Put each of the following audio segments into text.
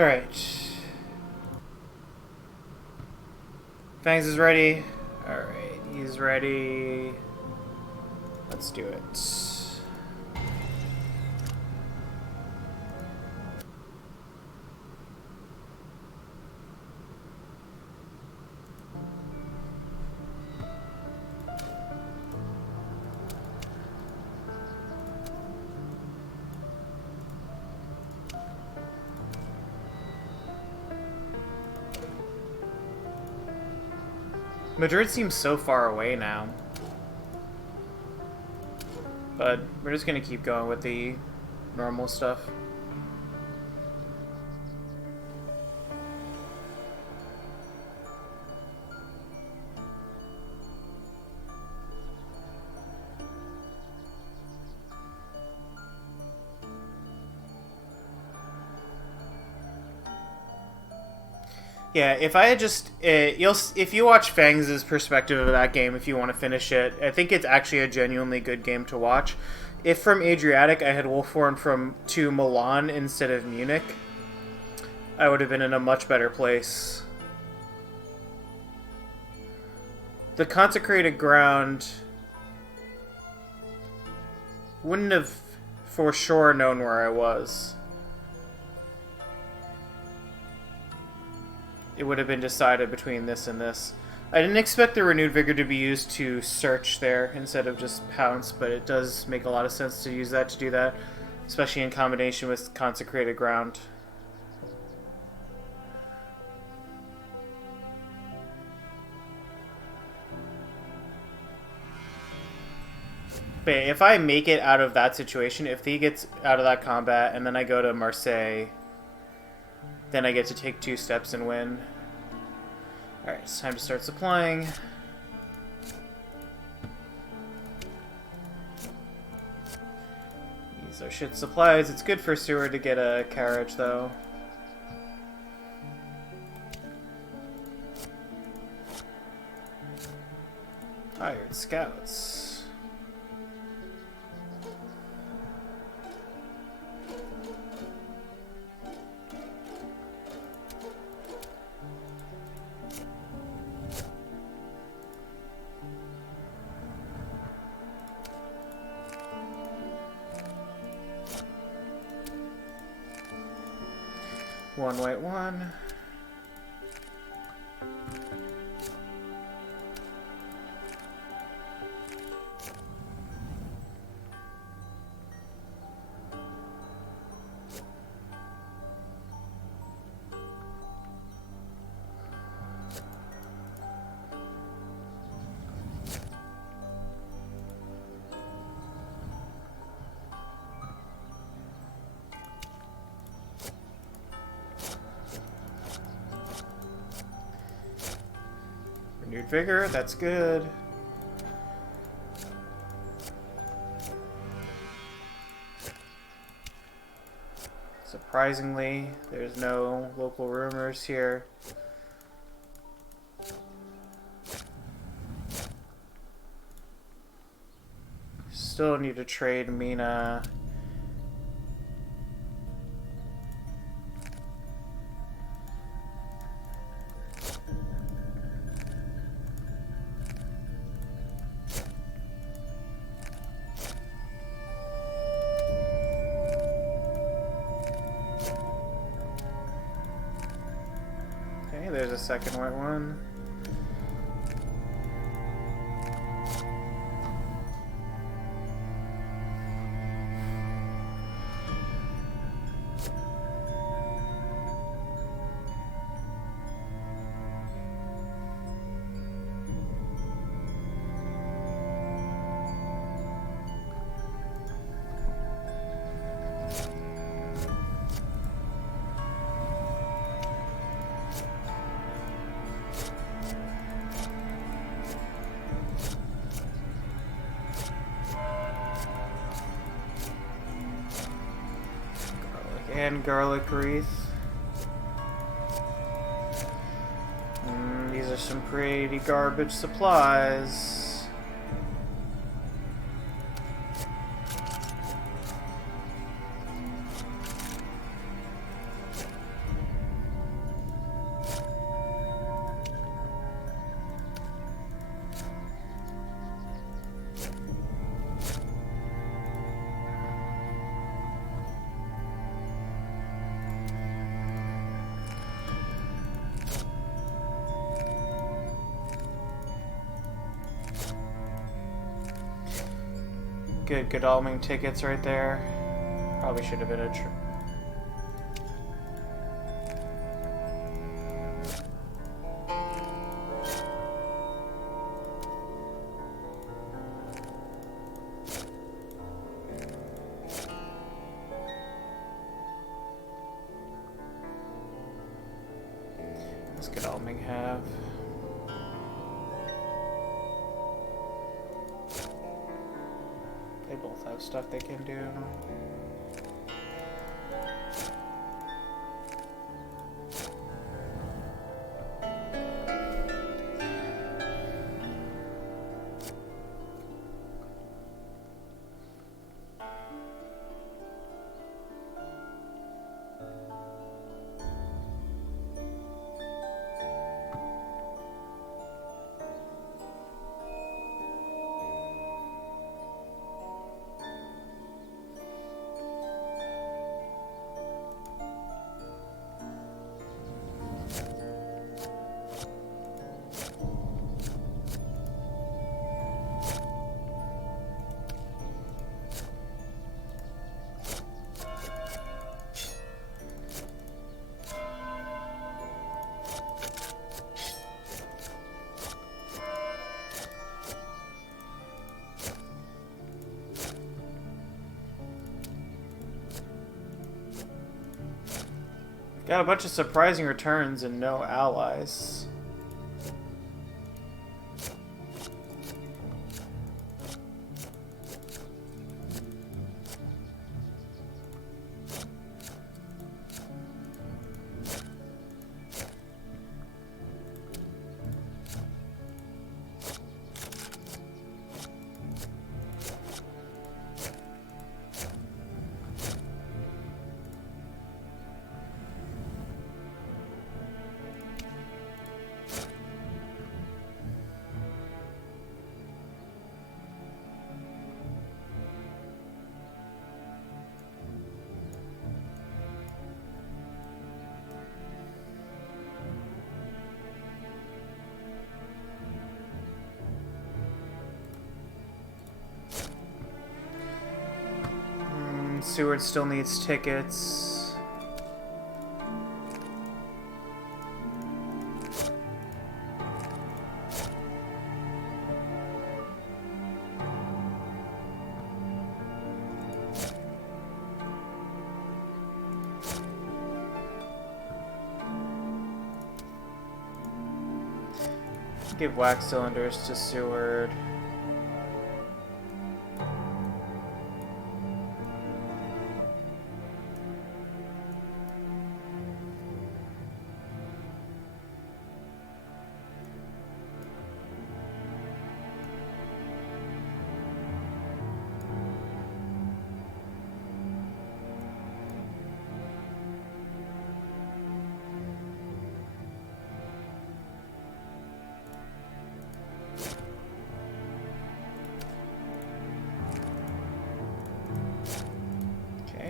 Alright. Fangs is ready. Alright, he's ready. Let's do it. Madrid seems so far away now. But we're just gonna keep going with the normal stuff. Yeah, if I had just if you watch Fangs' perspective of that game, if you want to finish it, I think it's actually a genuinely good game to watch. If from Adriatic I had Wolfhorn to Milan instead of Munich, I would have been in a much better place. The consecrated ground wouldn't have for sure known where I was. It would have been decided between this and this. I didn't expect the Renewed Vigor to be used to search there instead of just pounce, but it does make a lot of sense to use that to do that, especially in combination with Consecrated Ground. But if I make it out of that situation, if he gets out of that combat and then I go to Marseille, then I get to take 2 steps and win. Alright, it's time to start supplying. These are shit supplies. It's good for Seward to get a carriage, though. Hired scouts. One white one. Renewed Vigor, that's good. Surprisingly, there's no local rumors here. Still need to trade Mina. There's a second white one. And garlic wreath. These are some pretty garbage supplies. Good Godalming tickets right there. Probably should have been a What's Godalming have? They both have stuff they can do. Got a bunch of surprising returns and no allies. Seward still needs tickets. Give wax cylinders to Seward.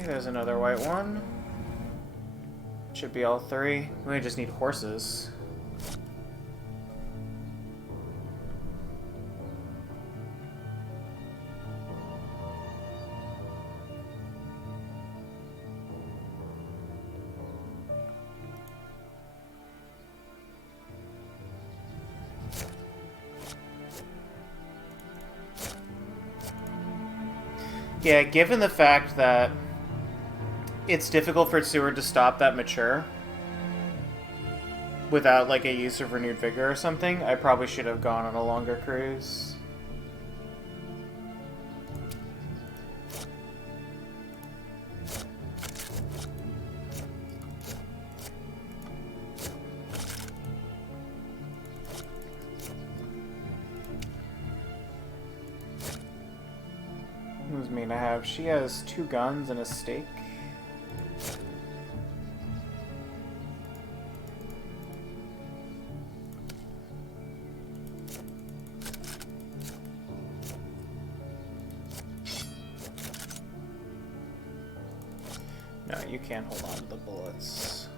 There's another white one. Should be all three. We just need horses. Yeah, given the fact that it's difficult for Seward to stop that mature without like a use of renewed vigor or something, I probably should have gone on a longer cruise. What does Mina have? She has 2 guns and a stake. No, you can't hold on to the bullets.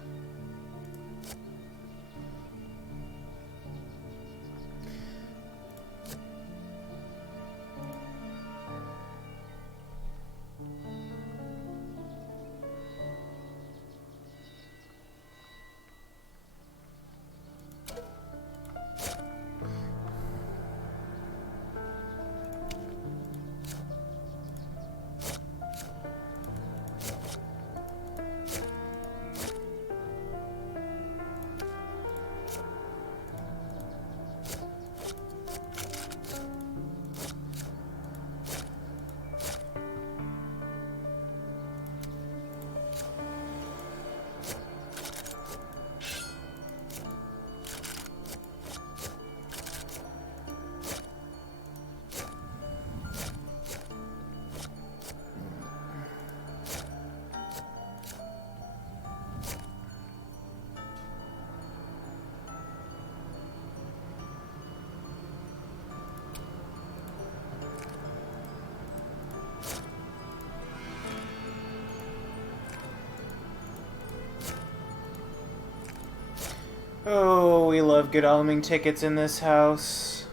we love Godalming tickets in this house.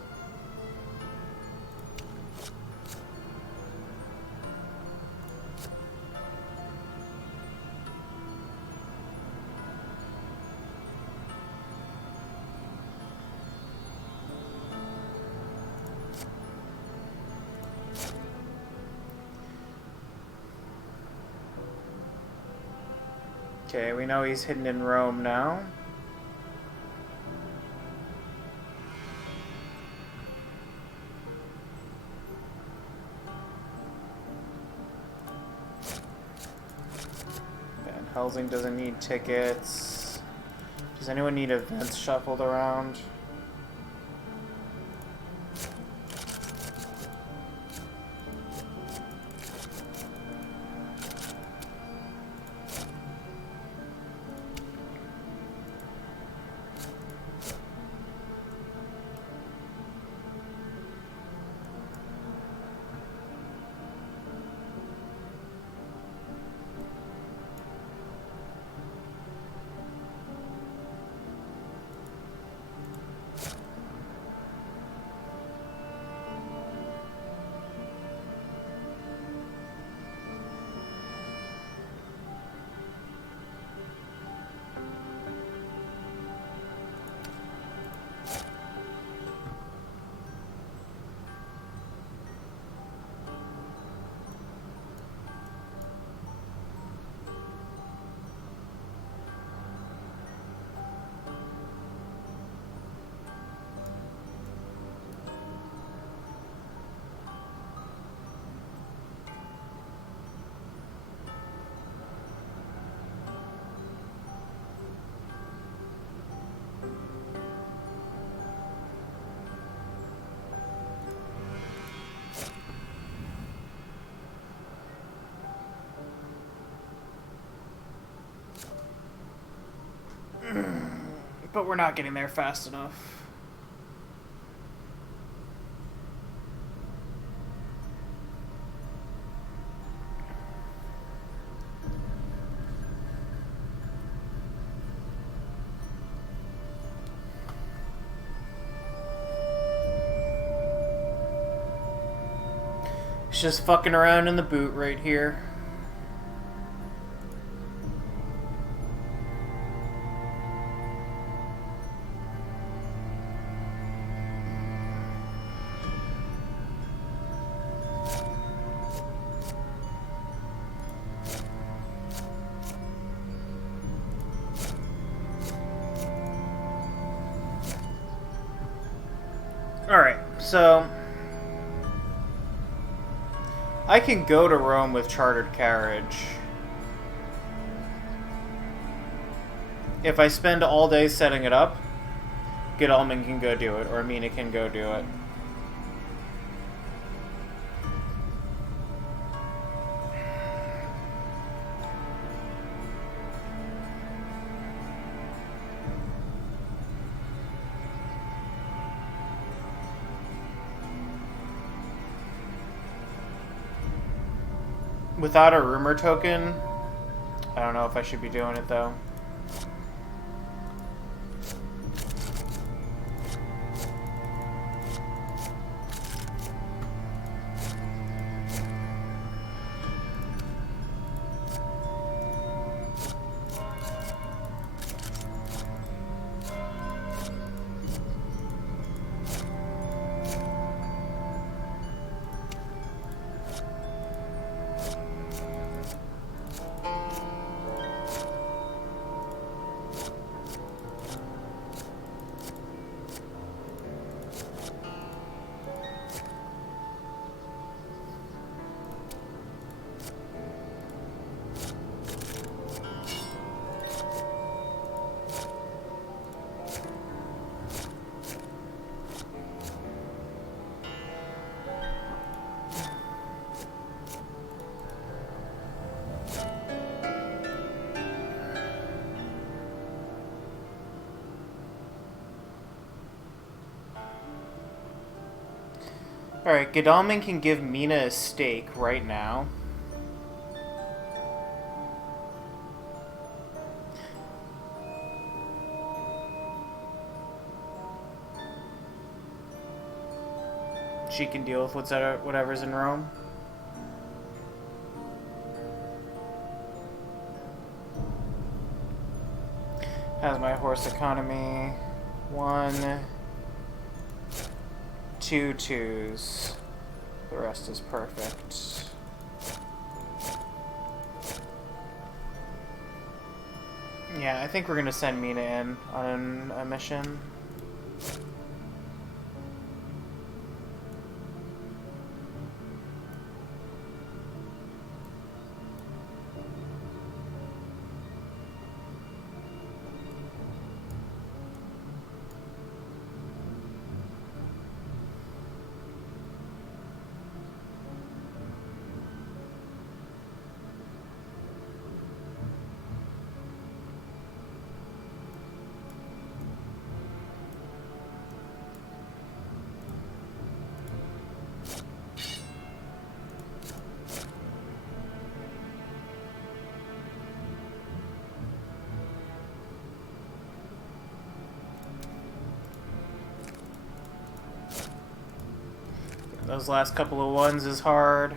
Okay, we know he's hidden in Rome now. Van Helsing doesn't need tickets. Does anyone need events shuffled around? But we're not getting there fast enough. It's just fucking around in the boot right here. Alright, so I can go to Rome with chartered carriage. If I spend all day setting it up, Godalming can go do it, or Mina can go do it. Without a rumor token, I don't know if I should be doing it though. Alright, Godalming can give Mina a stake right now. she can deal with whatever's in Rome. How's my horse economy? 1, 2 twos. The rest is perfect. Yeah, I think we're gonna send Mina in on a mission. Those last couple of ones is hard.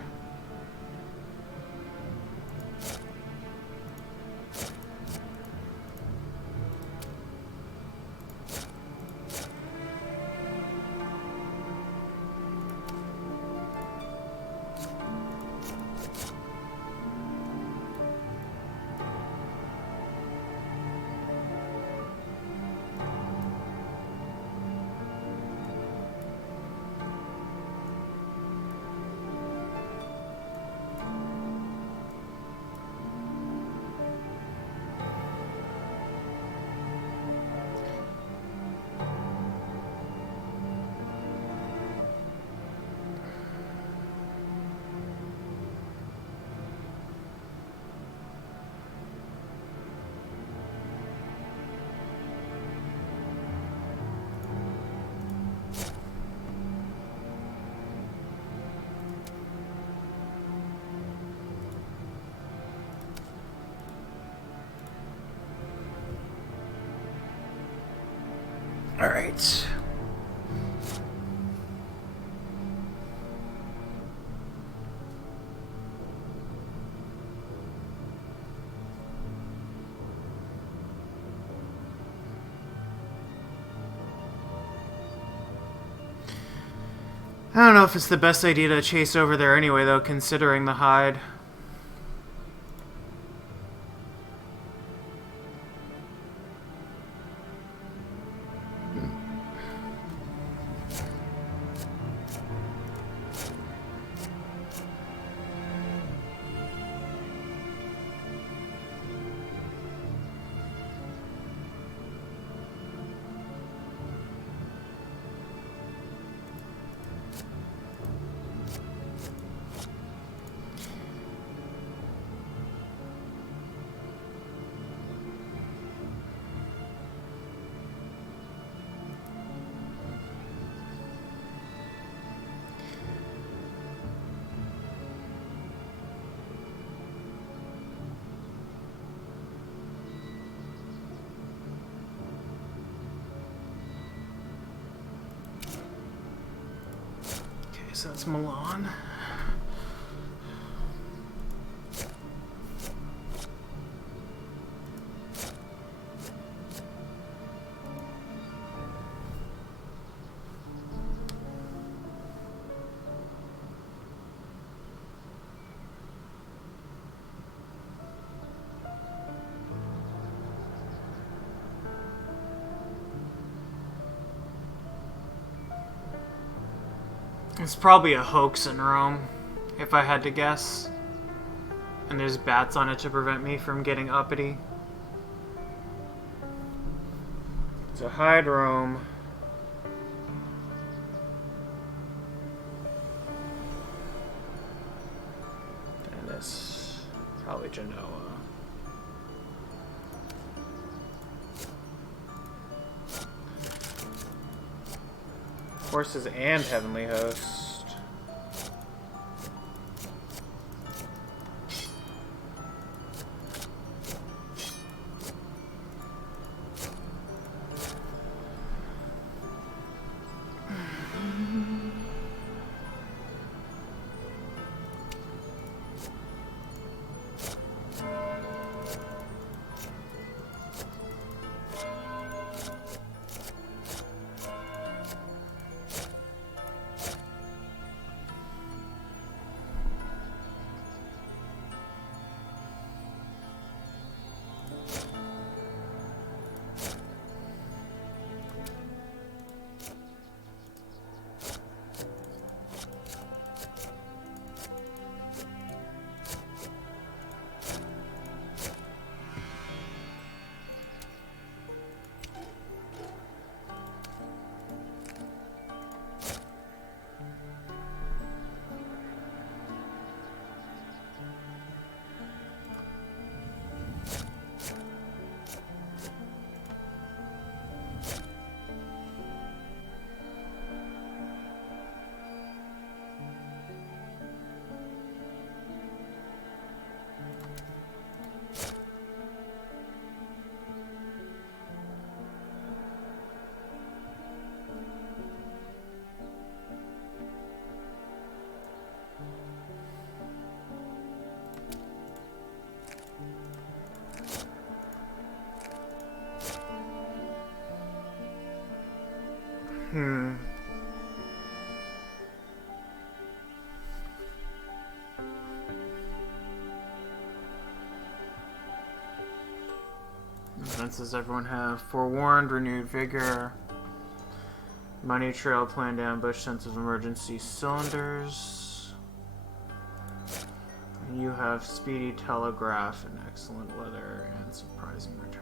All right. I don't know if it's the best idea to chase over there anyway, though, considering the hide. So that's Milan. It's probably a hoax in Rome, if I had to guess. And there's bats on it to prevent me from getting uppity. So hide Rome. And this, probably Genoa. Horses and Heavenly Host. Hmm. Defenses everyone have: forewarned, renewed vigor, money trail, planned ambush, sense of emergency, cylinders. And you have speedy telegraph and excellent weather and surprising return.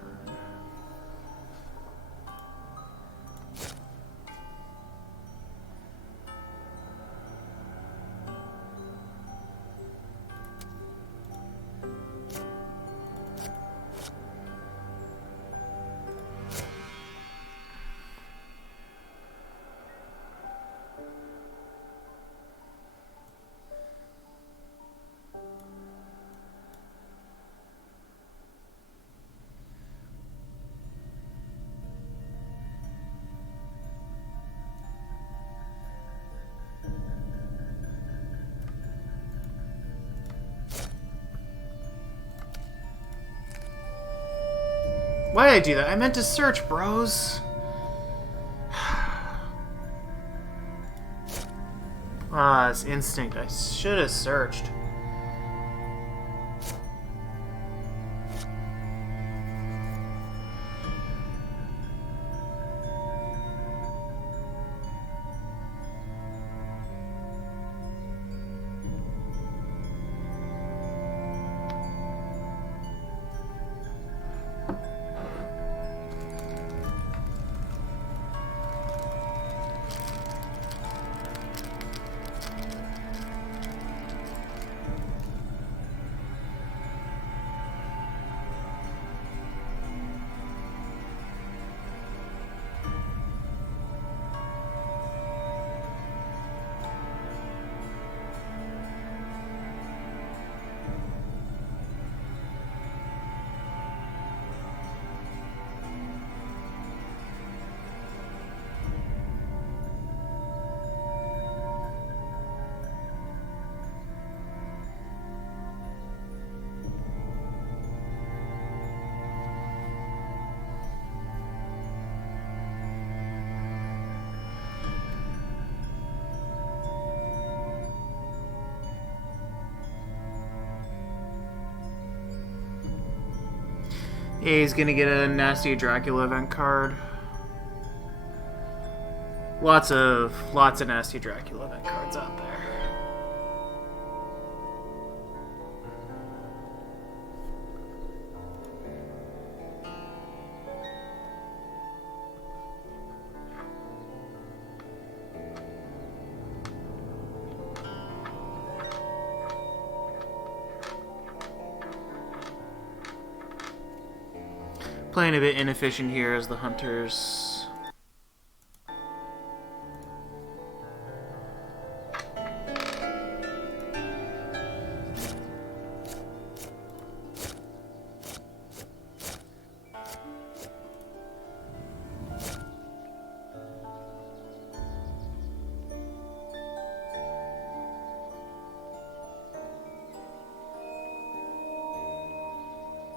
Why did I do that? I meant to search, bros. Ah, it's instinct. I should have searched. Yeah, he's gonna get a nasty Dracula event card. Lots of nasty Dracula event cards out there. Playing a bit inefficient here as the hunters.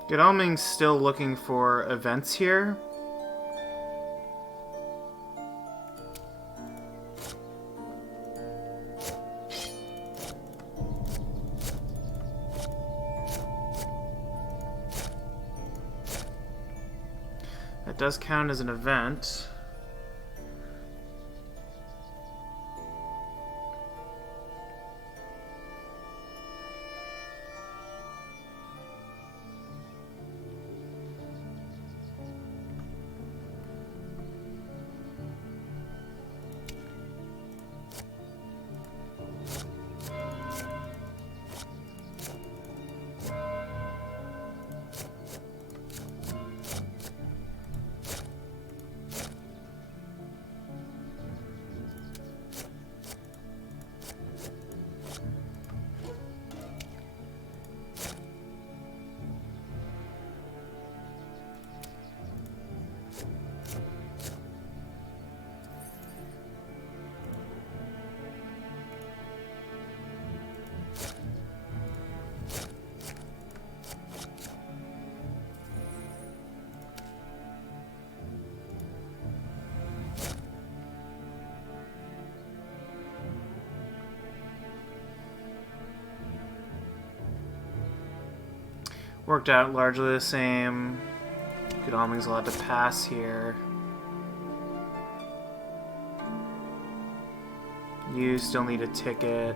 Godalming's still looking for events here. That does count as an event. Worked out largely the same. Godalming's allowed to pass here. You still need a ticket.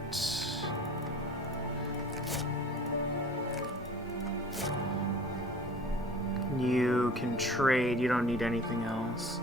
You can trade, you don't need anything else.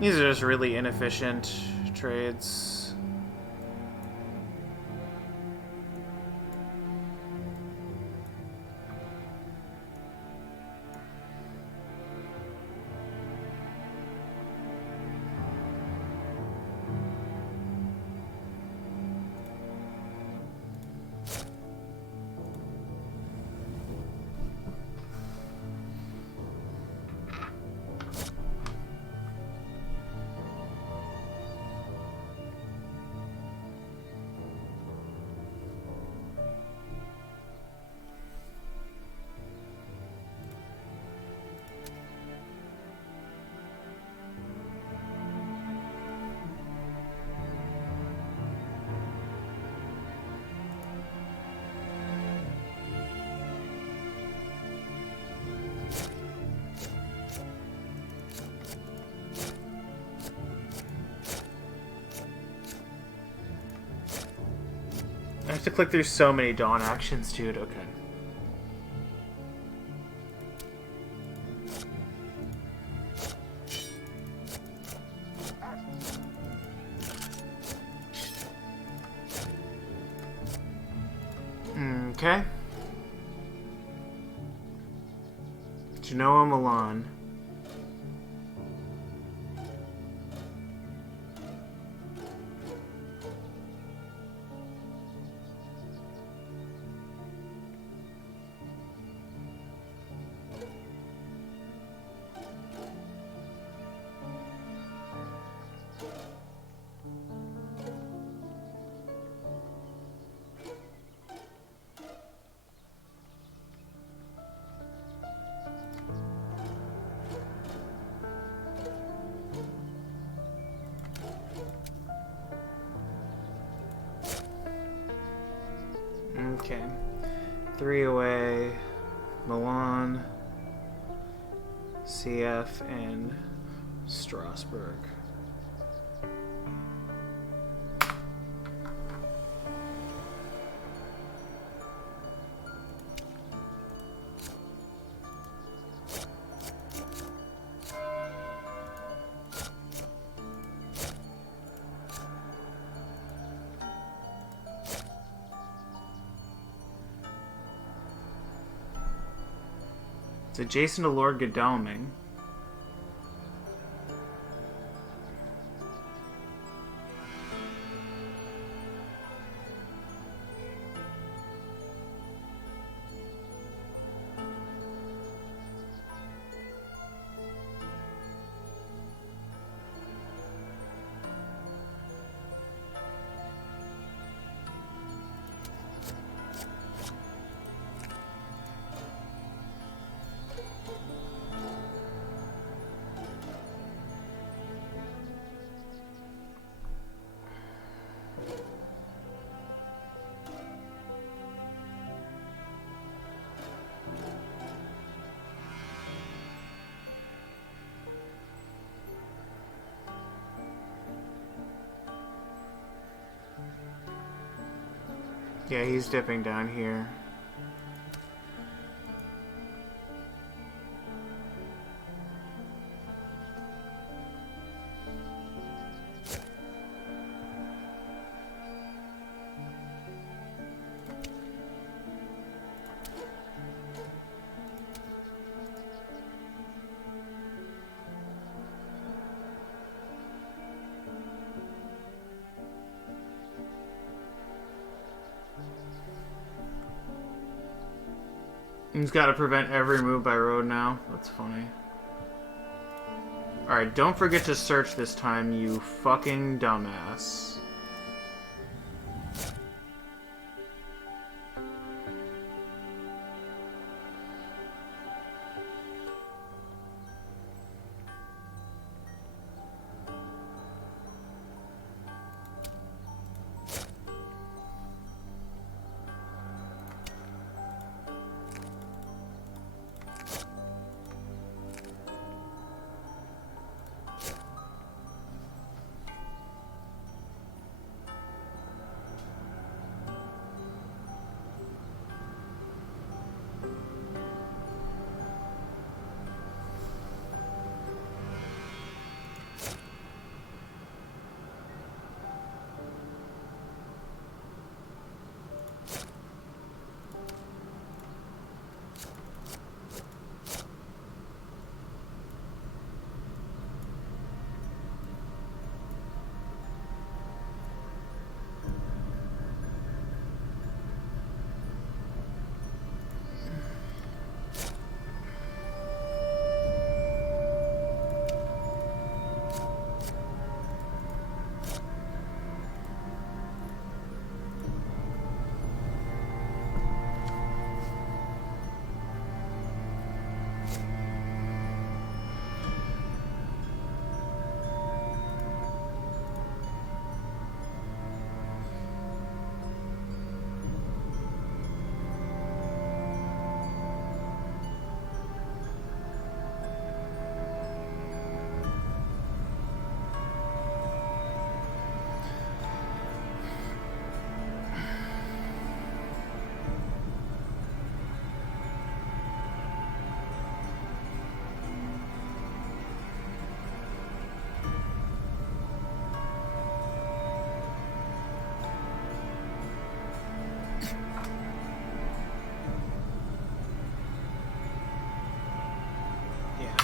These are just really inefficient trades. I have to click through so many Dawn actions, dude. Okay. Okay. Genoa, Milan. Okay. 3 away. Milan, CF, and Strasbourg. It's adjacent to Lord Godalming. Yeah, he's dipping down here. He's got to prevent every move by road now. That's funny. Alright, don't forget to search this time, you fucking dumbass.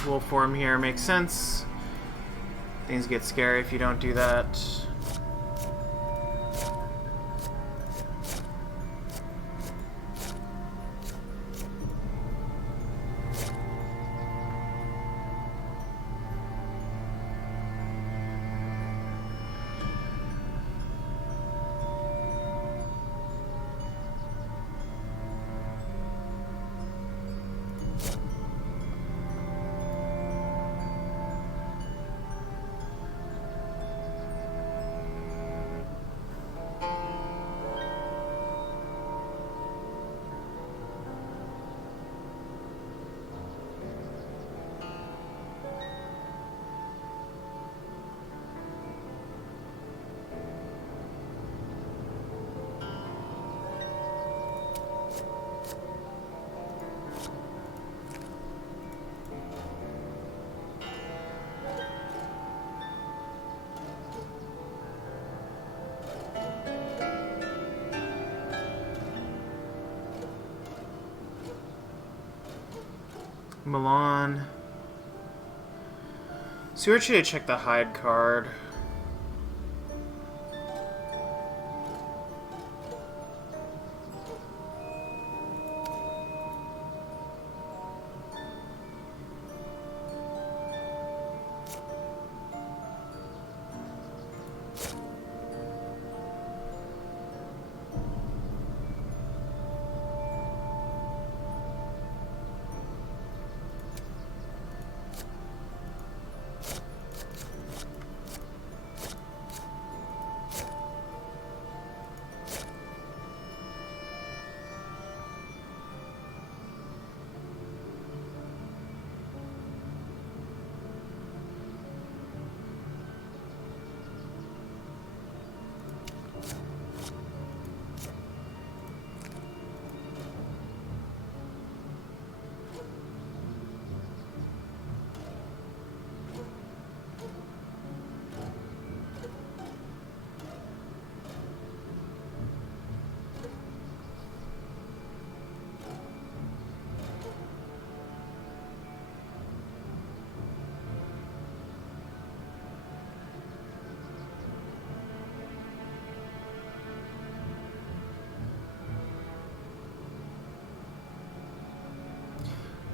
Wolf form here makes sense. Things get scary if you don't do that. Milan. So where should I check the hide card?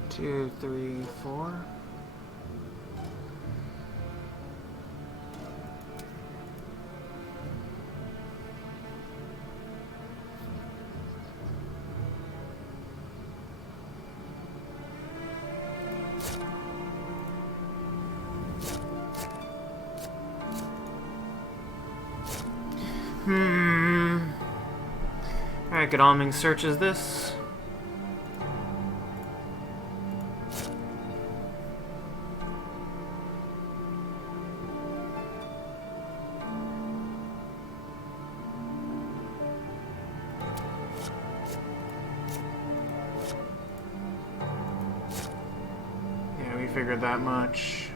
Two, three, four. Alright, Godalming searches this. Yeah, we figured that much.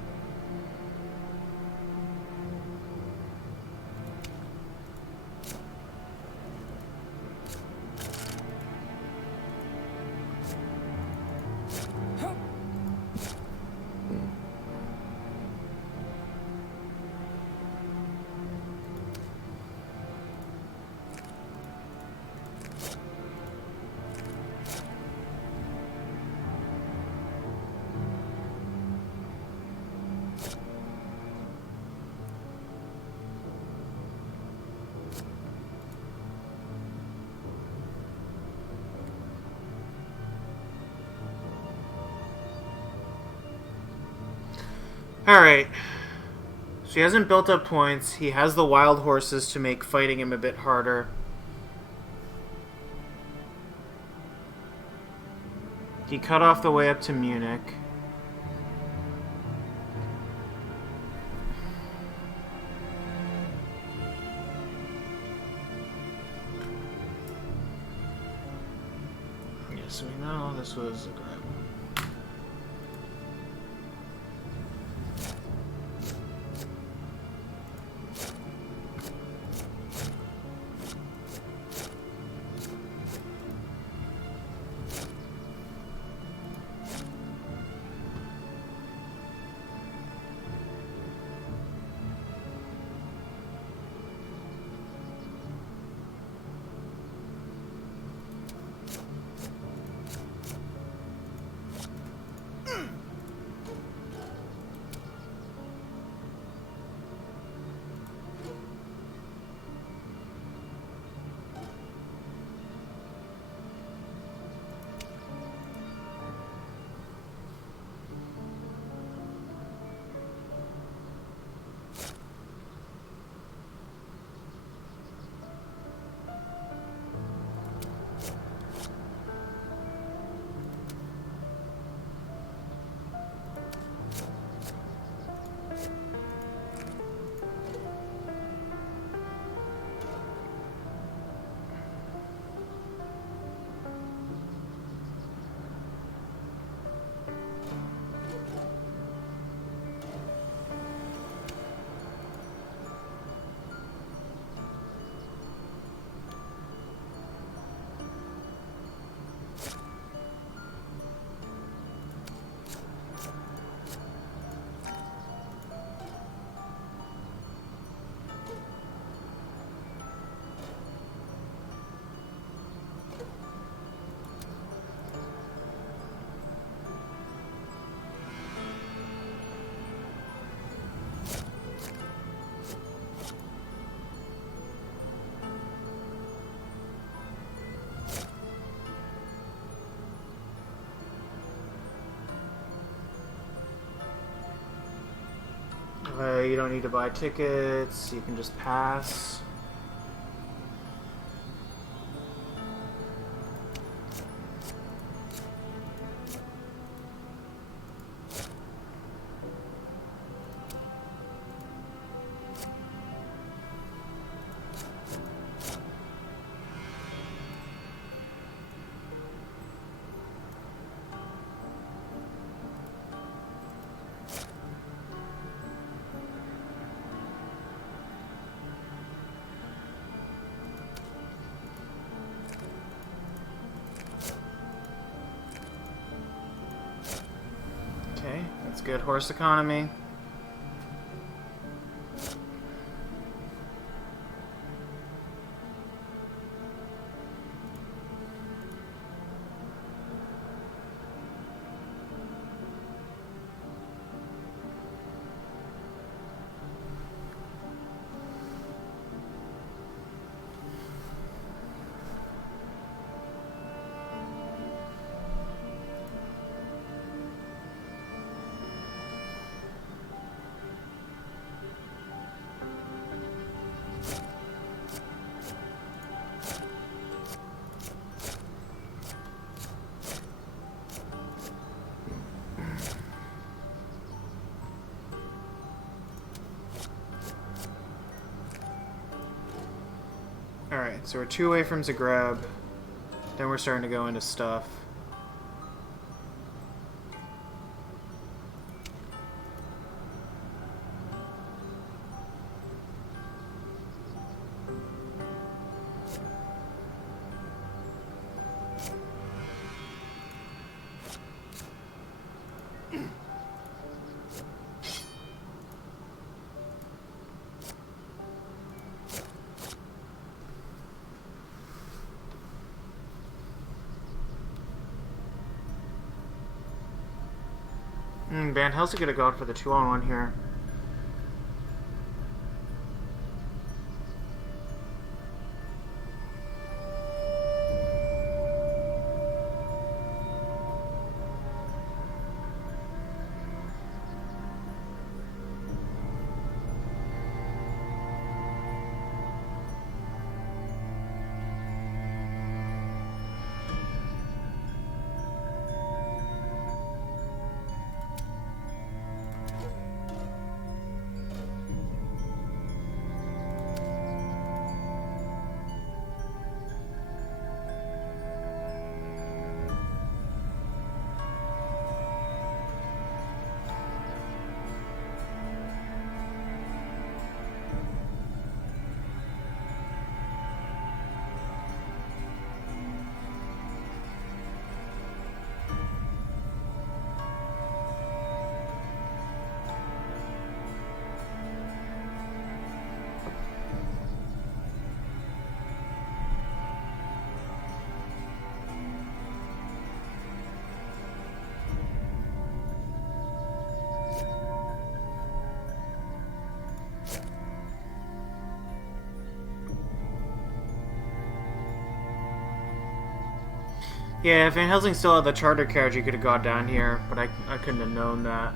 Alright. So he hasn't built up points. He has the wild horses to make fighting him a bit harder. He cut off the way up to Munich. Yes, we know this was a grab. You don't need to buy tickets, you can just pass. Okay, that's good horse economy. So we're 2 away from Zagreb. Then we're starting to go into stuff. Van Helsing could have gone for the 2-on-1 here. Yeah, if Van Helsing still had the charter carriage, he could have got down here, but I couldn't have known that.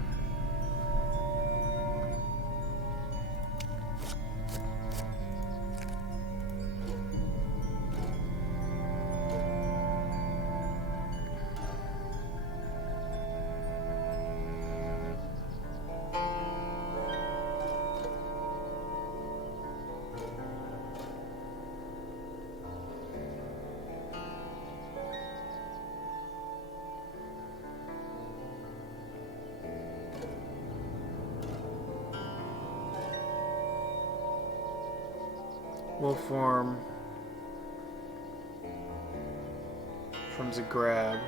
We'll form from Zagreb.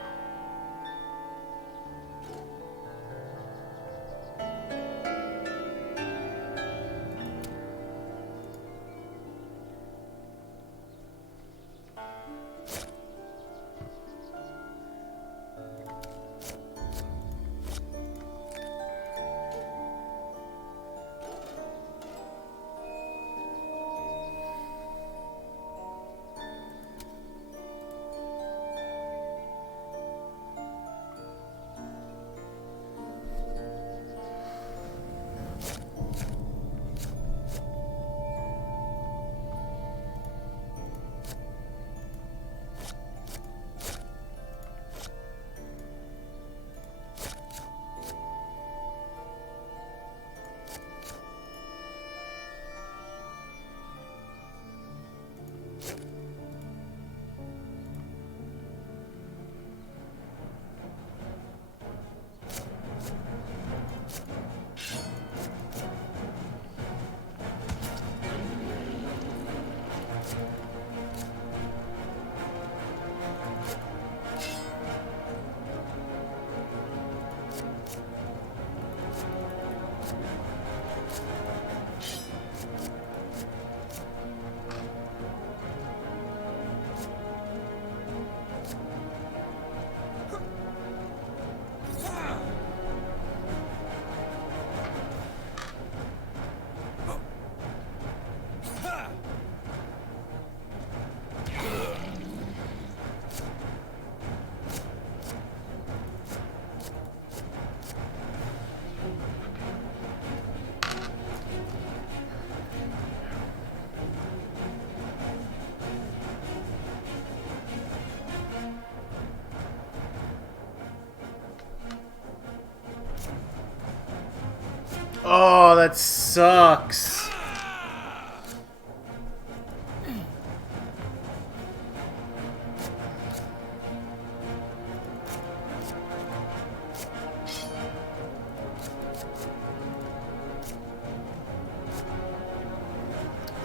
Oh, that sucks.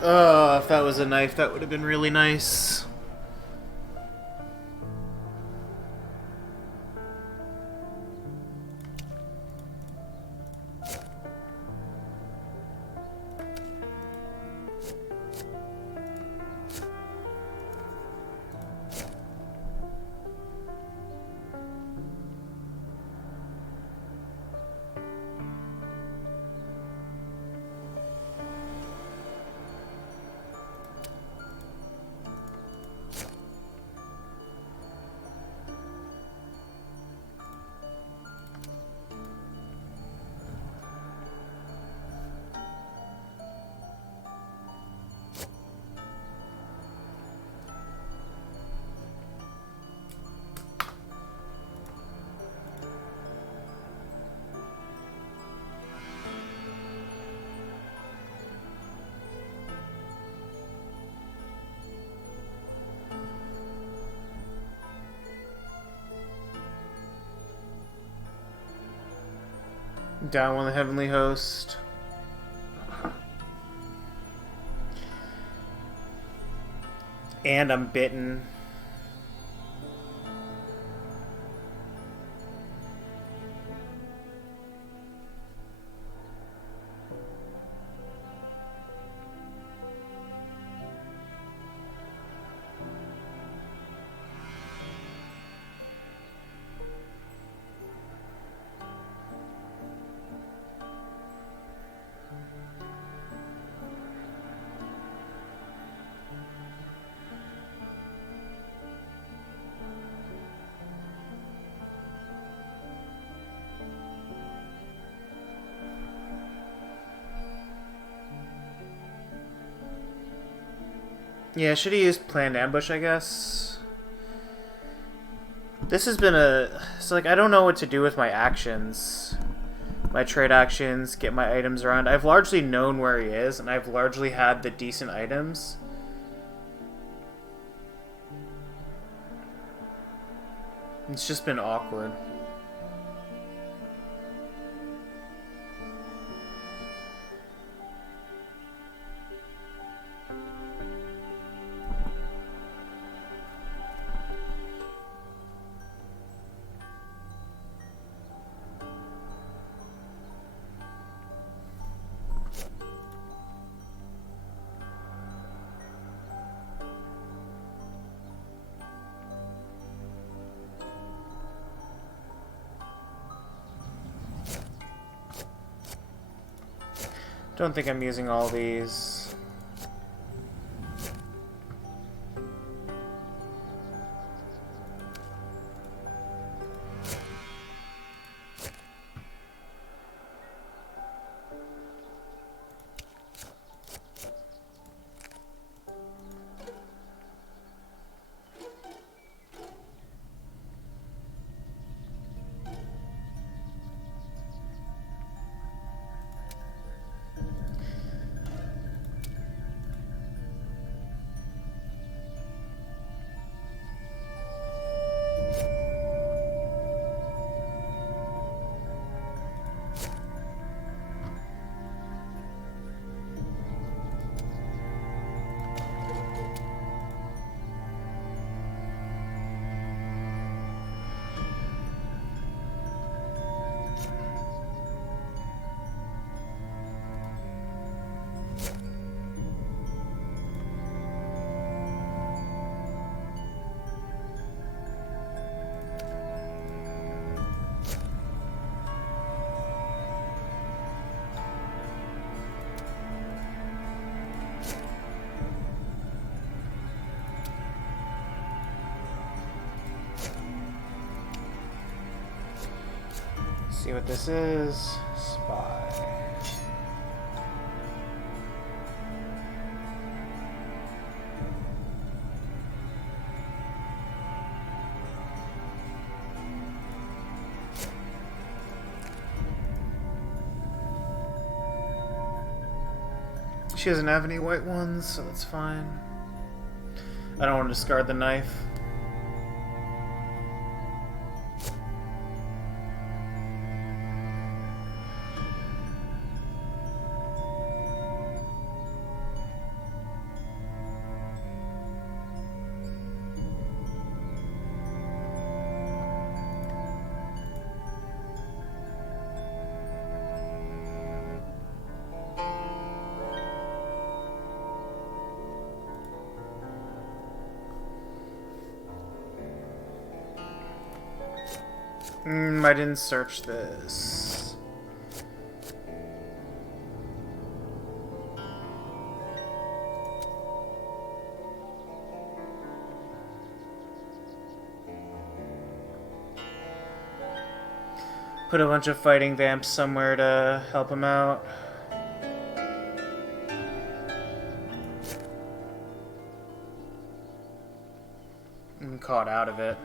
Oh, if that was a knife, that would have been really nice. Down on the heavenly host. And I'm bitten. Yeah, should have used planned ambush, I guess. This has been a... It's like, I don't know what to do with my actions. My trade actions, get my items around. I've largely known where he is, and I've largely had the decent items. It's just been awkward. Don't think I'm using all these. See what this is. Spy. She doesn't have any white ones, so that's fine. I don't want to discard the knife. I didn't search this. Put a bunch of fighting vamps somewhere to help him out. I'm caught out of it.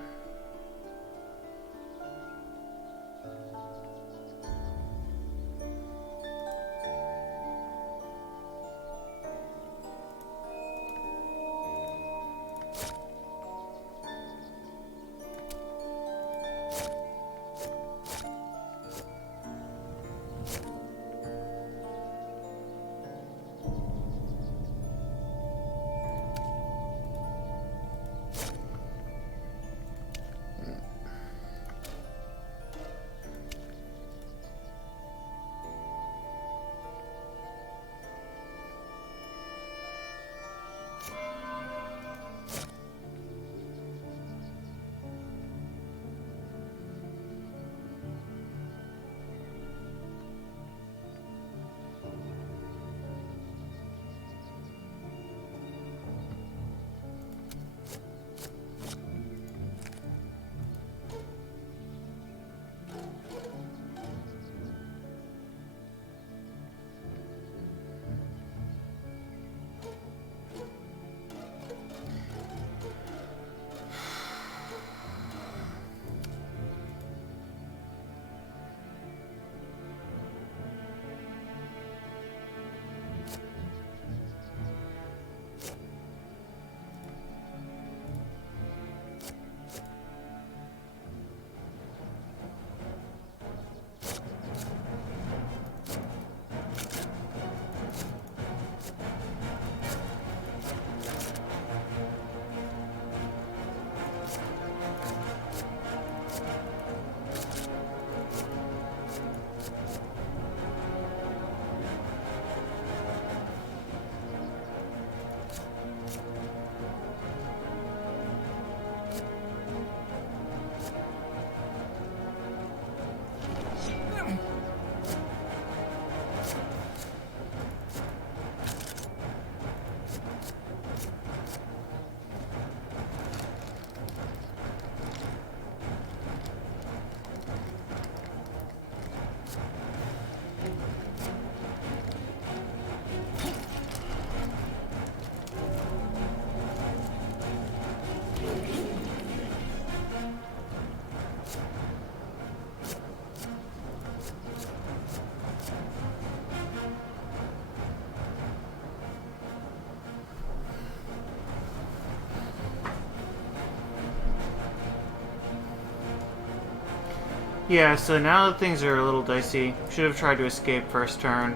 Yeah, so now that things are a little dicey, should have tried to escape first turn.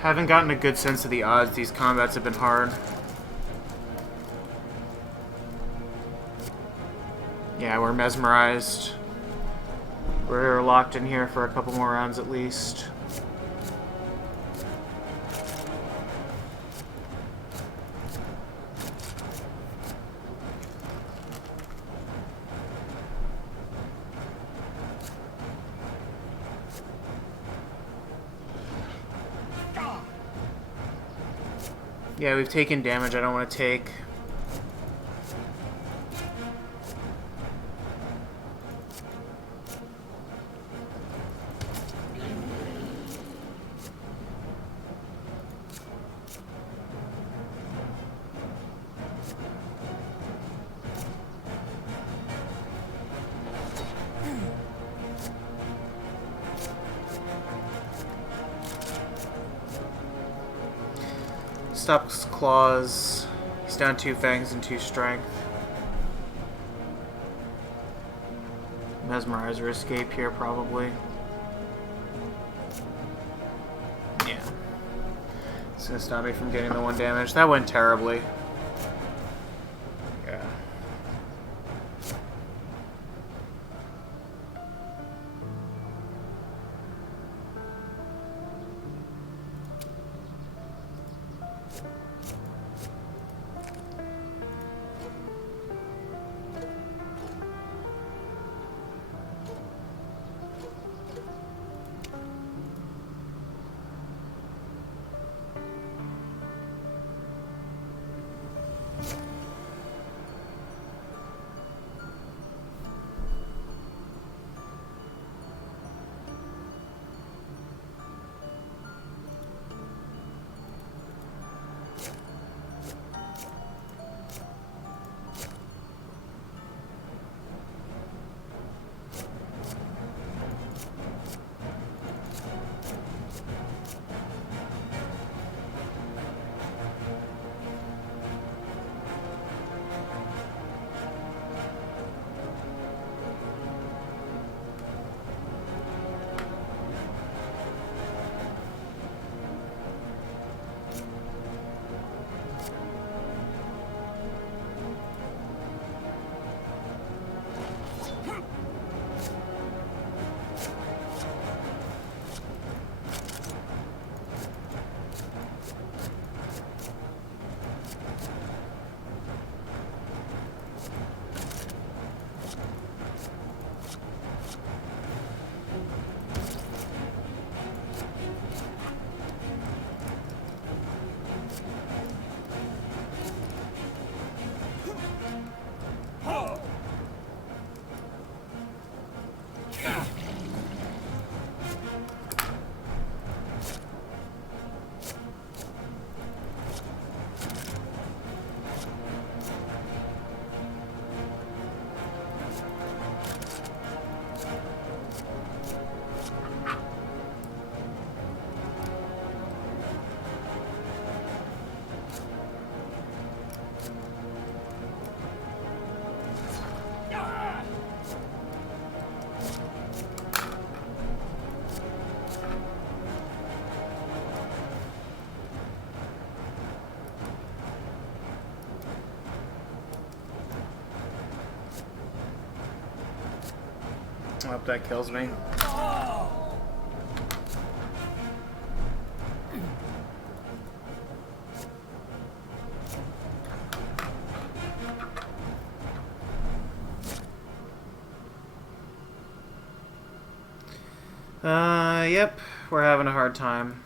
Haven't gotten a good sense of the odds. These combats have been hard. Yeah, we're mesmerized. We're locked in here for a couple more rounds at least. Yeah, we've taken damage I don't want to take. Stops claws. He's down 2 fangs and 2 strength. Mesmerizer escape here, probably. Yeah. It's gonna stop me from getting the 1 damage. That went terribly. Yeah. I hope that kills me. Yep, we're having a hard time.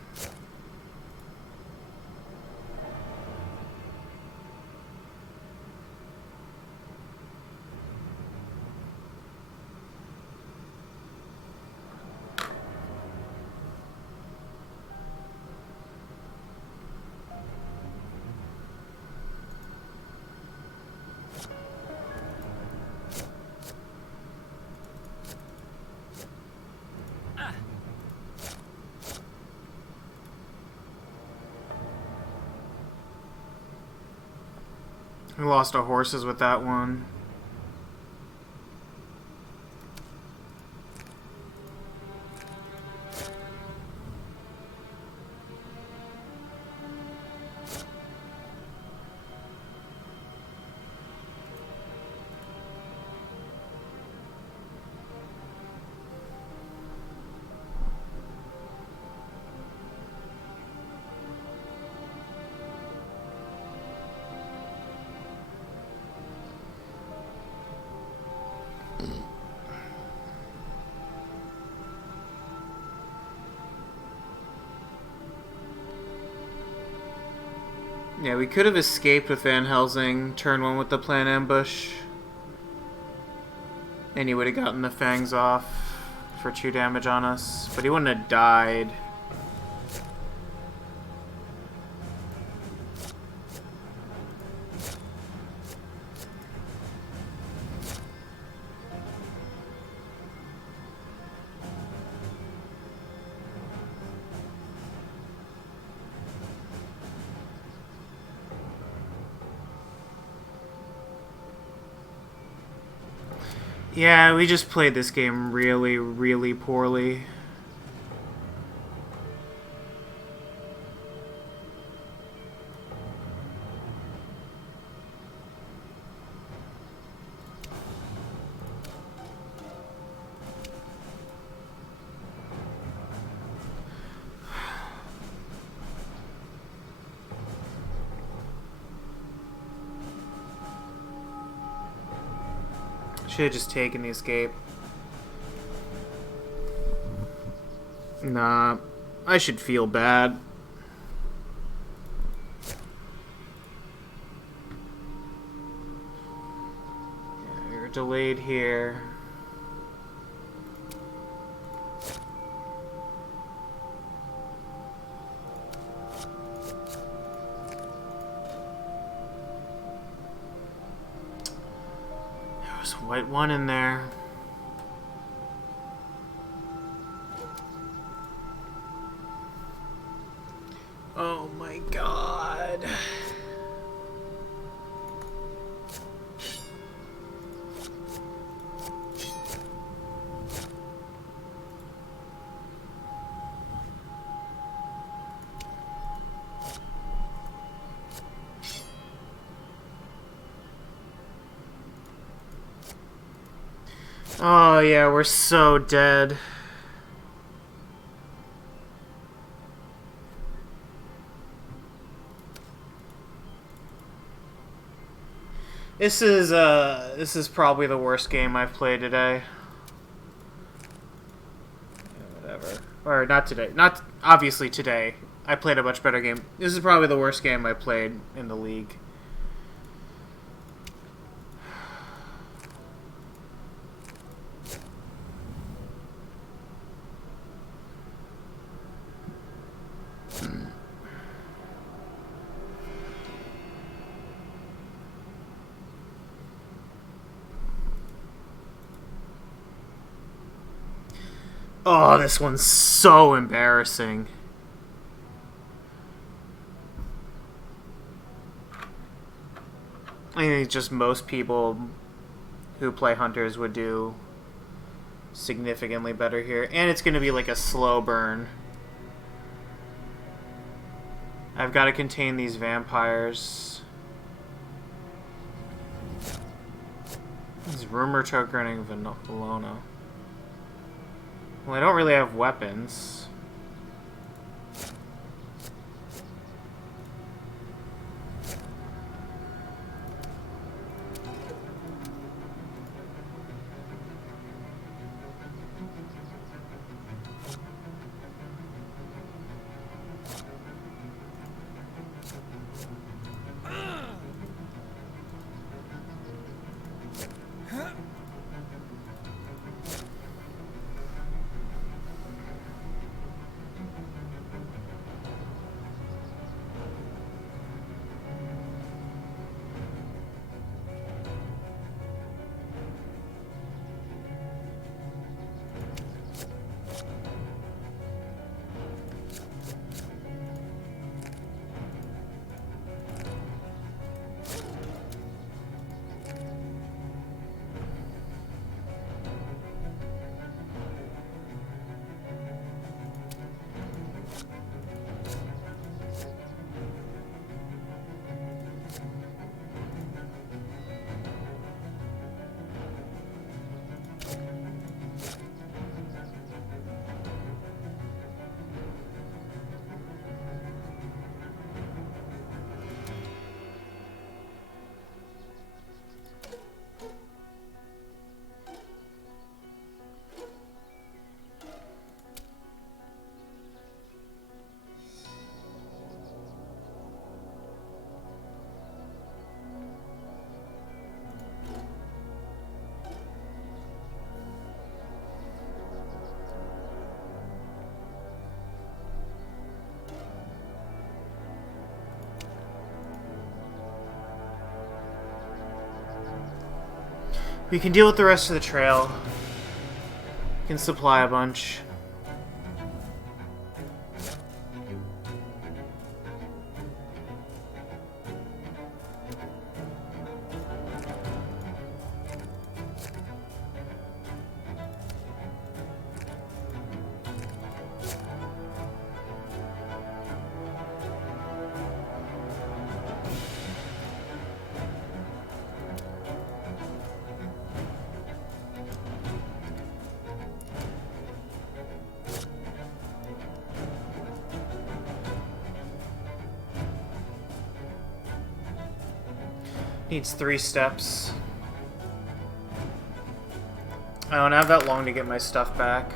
We lost our horses with that one. Yeah, we could have escaped with Van Helsing, turn one with the plan ambush. And he would have gotten the Fangs off for 2 damage on us, but he wouldn't have died. Yeah, we just played this game really, really poorly. Should have just taken the escape. Nah, I should feel bad. Yeah, you're delayed here. White one in there. Oh my god. Oh yeah, we're so dead. This is probably the worst game I've played today. Yeah, whatever. Or not today. Not obviously today. I played a much better game. This is probably the worst game I played in the league. Oh, this one's so embarrassing. I think just most people who play hunters would do significantly better here. And it's going to be like a slow burn. I've got to contain these vampires. This rumor token Valona. Well, I don't really have weapons. We can deal with the rest of the trail. We can supply a bunch. Needs 3 steps. I don't have that long to get my stuff back.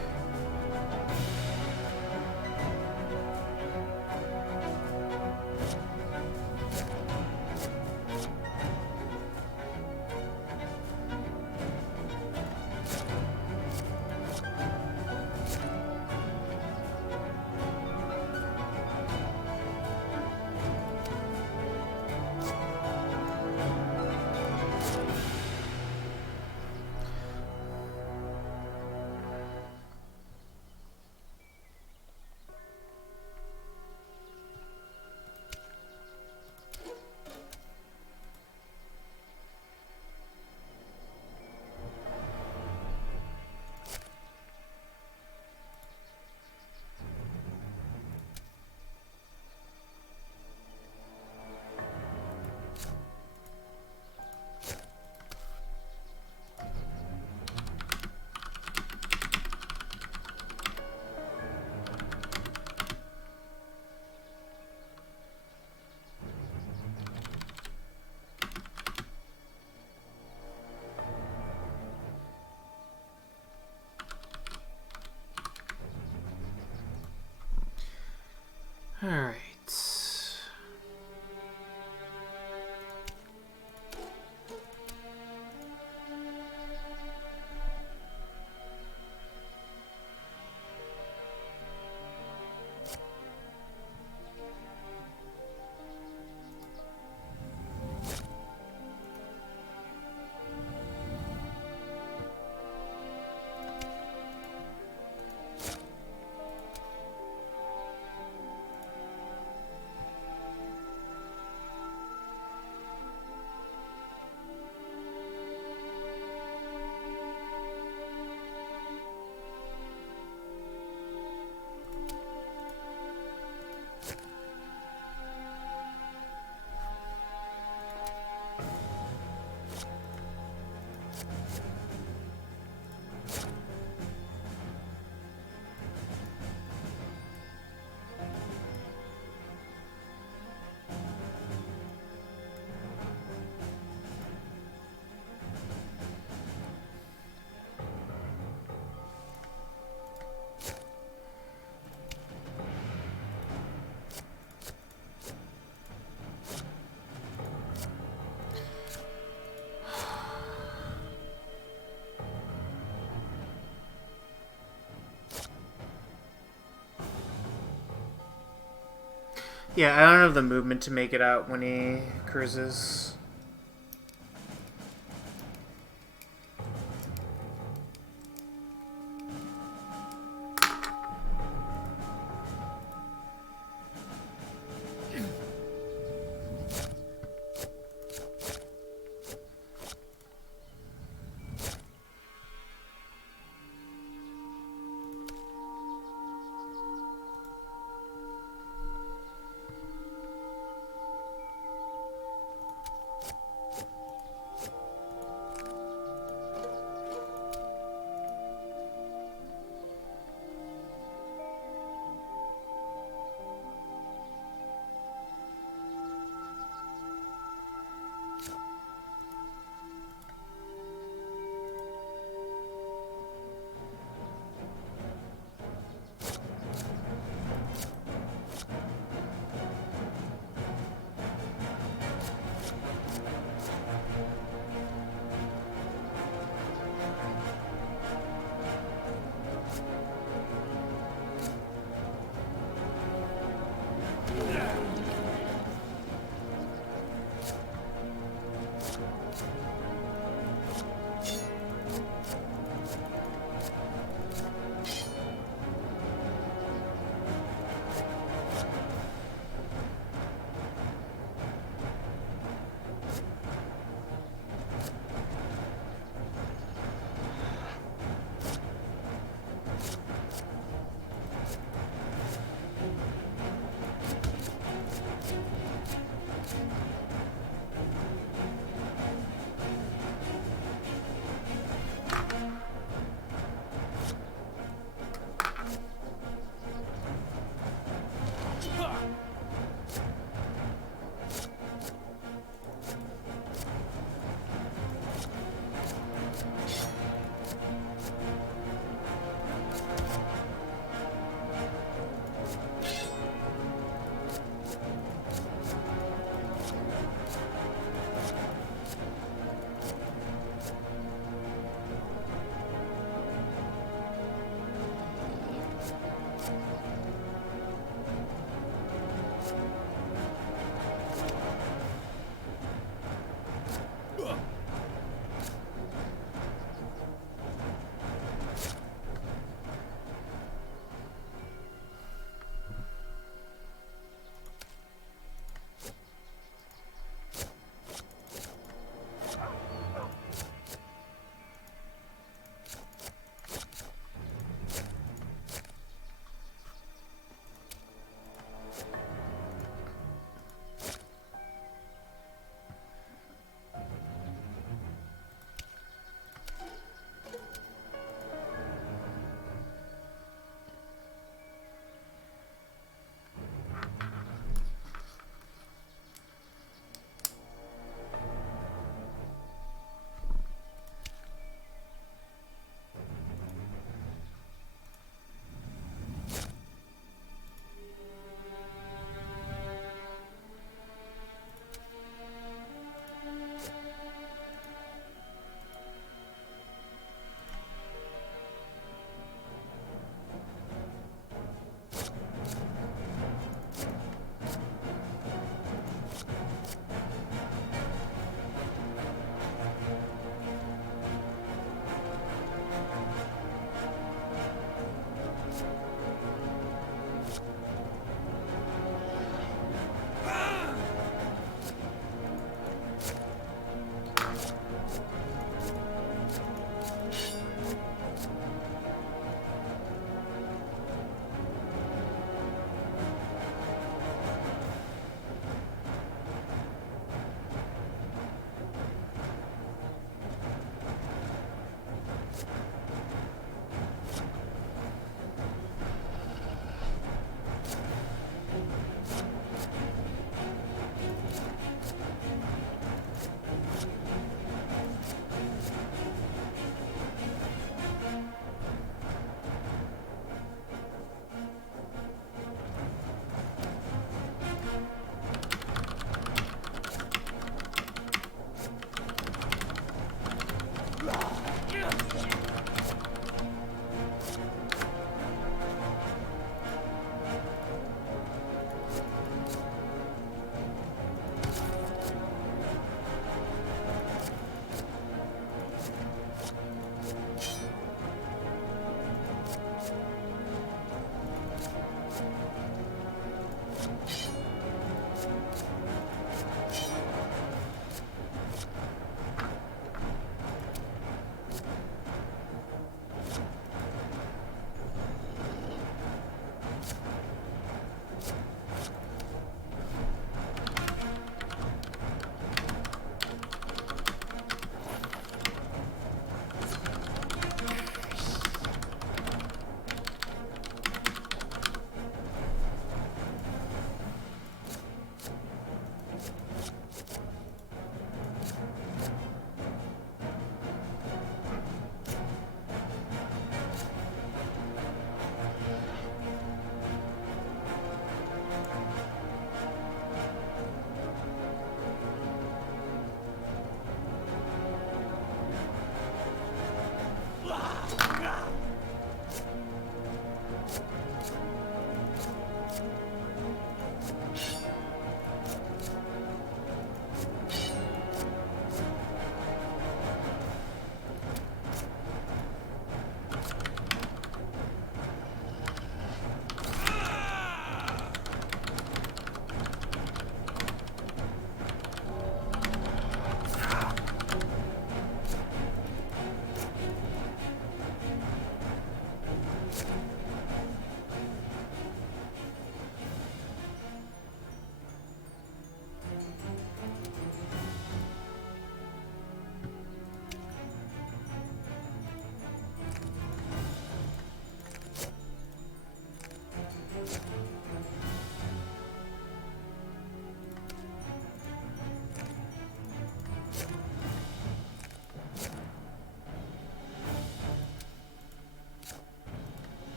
Alright. Yeah, I don't have the movement to make it out when he cruises.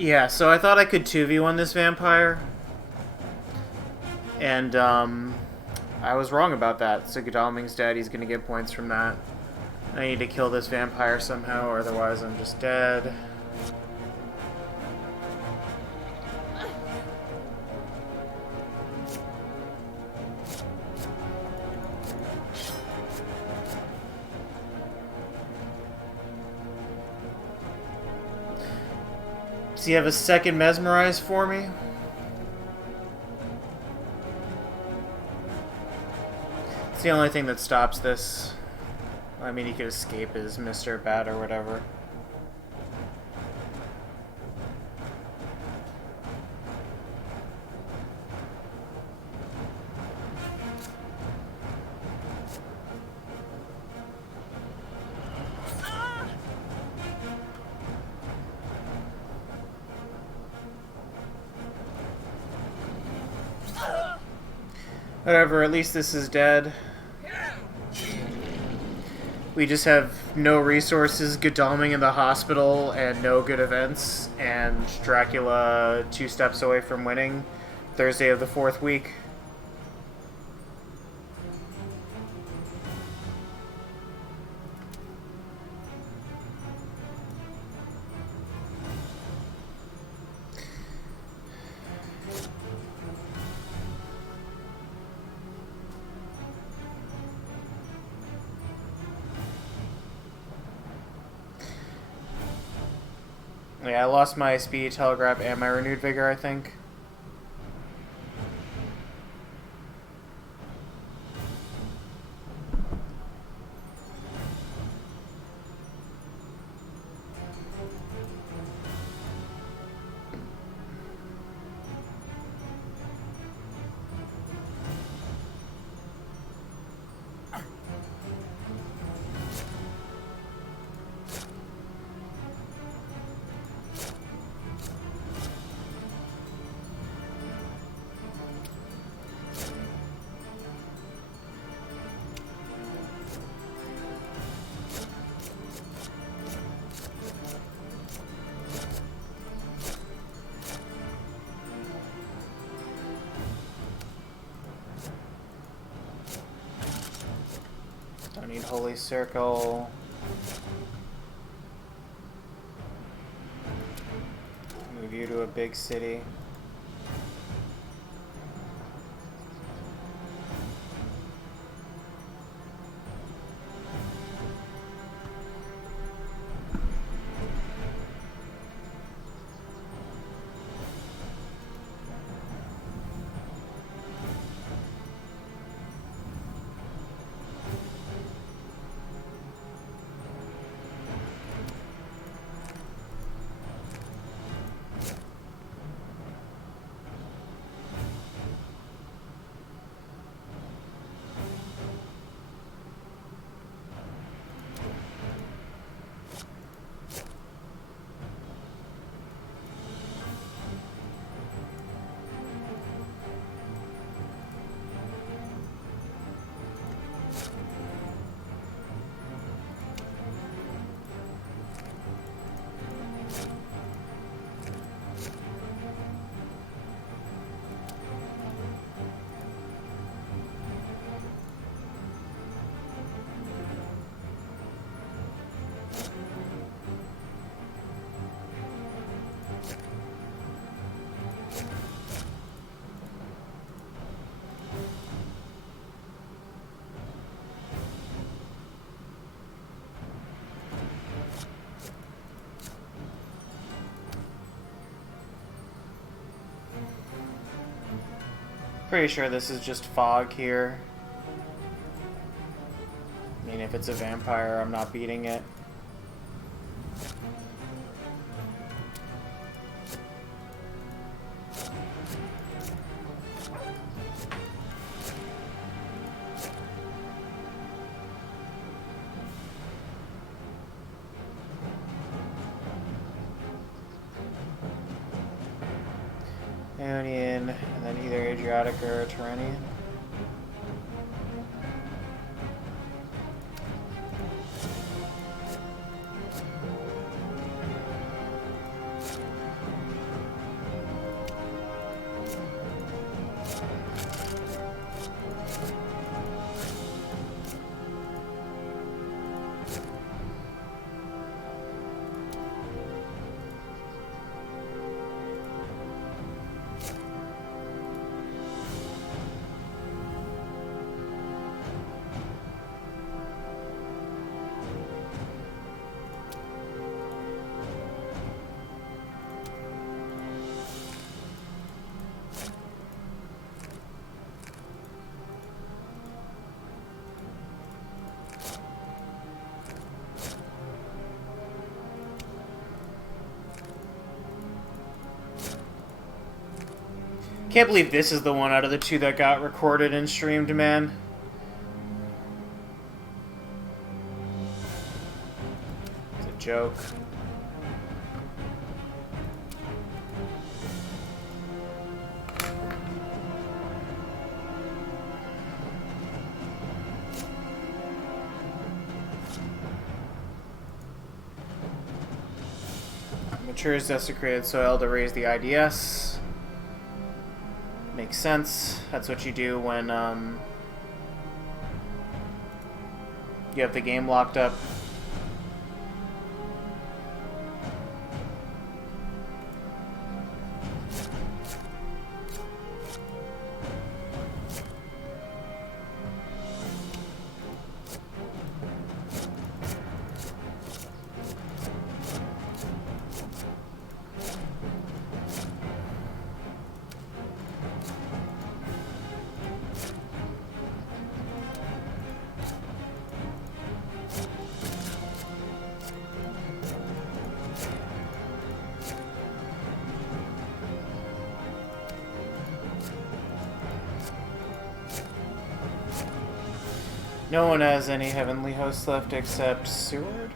Yeah, so I thought I could 2v1 this vampire. And, I was wrong about that. So Godalming's dead, he's gonna get points from that. I need to kill this vampire somehow, or otherwise I'm just dead. Does he have a second mesmerize for me? It's the only thing that stops this. I mean, he could escape as Mr. Bat or whatever. Whatever, at least this is dead. We just have no resources, Godalming in the hospital, and no good events, and Dracula 2 steps away from winning Thursday of the 4th week. Yeah, I lost my speed telegraph and my renewed vigor, I think. Don't need Holy Circle. Move you to a big city. Pretty sure this is just fog here. I mean, if it's a vampire, I'm not beating it. Ionian, and then either Adriatic or Turanian. Can't believe this is the one out of the two that got recorded and streamed, man. It's a joke. Matures desecrated soil to raise the IDS. Makes sense. That's what you do when you have the game locked up. No one has any heavenly hosts left except Seward?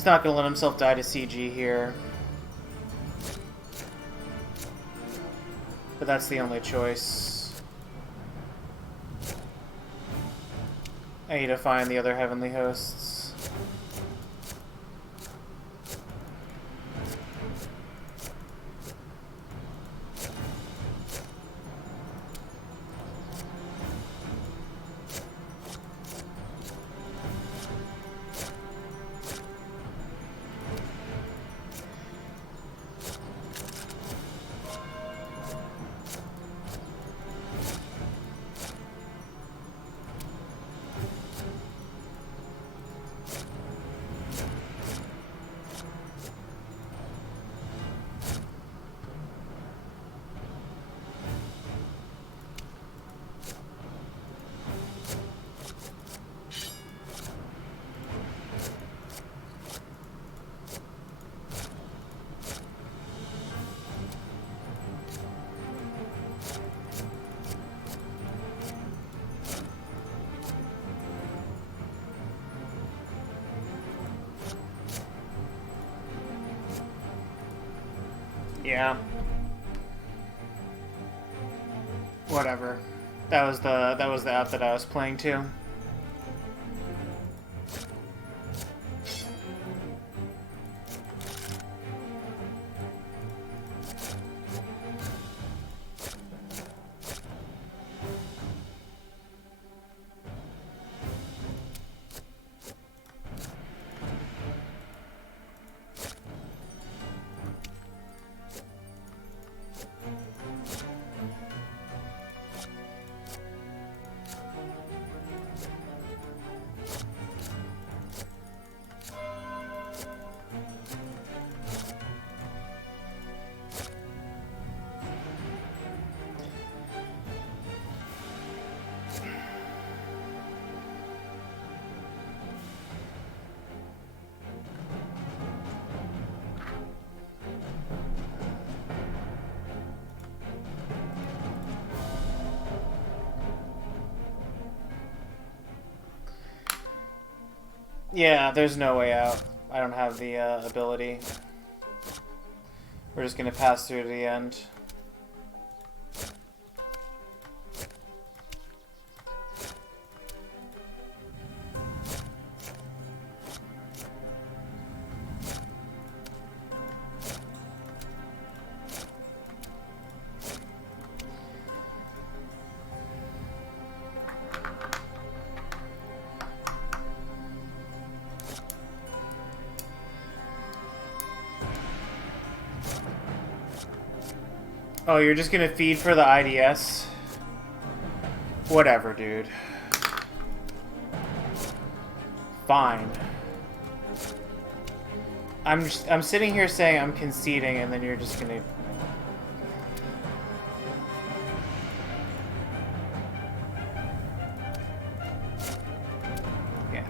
He's not going to let himself die to CG here. But that's the only choice. I need to find the other heavenly hosts. Yeah. Whatever. That was the app that I was playing too. Yeah, there's no way out. I don't have the ability. We're just gonna pass through to the end. Oh, you're just gonna feed for the IDS? Whatever, dude. Fine. I'm sitting here saying I'm conceding, and then you're just gonna... Yeah.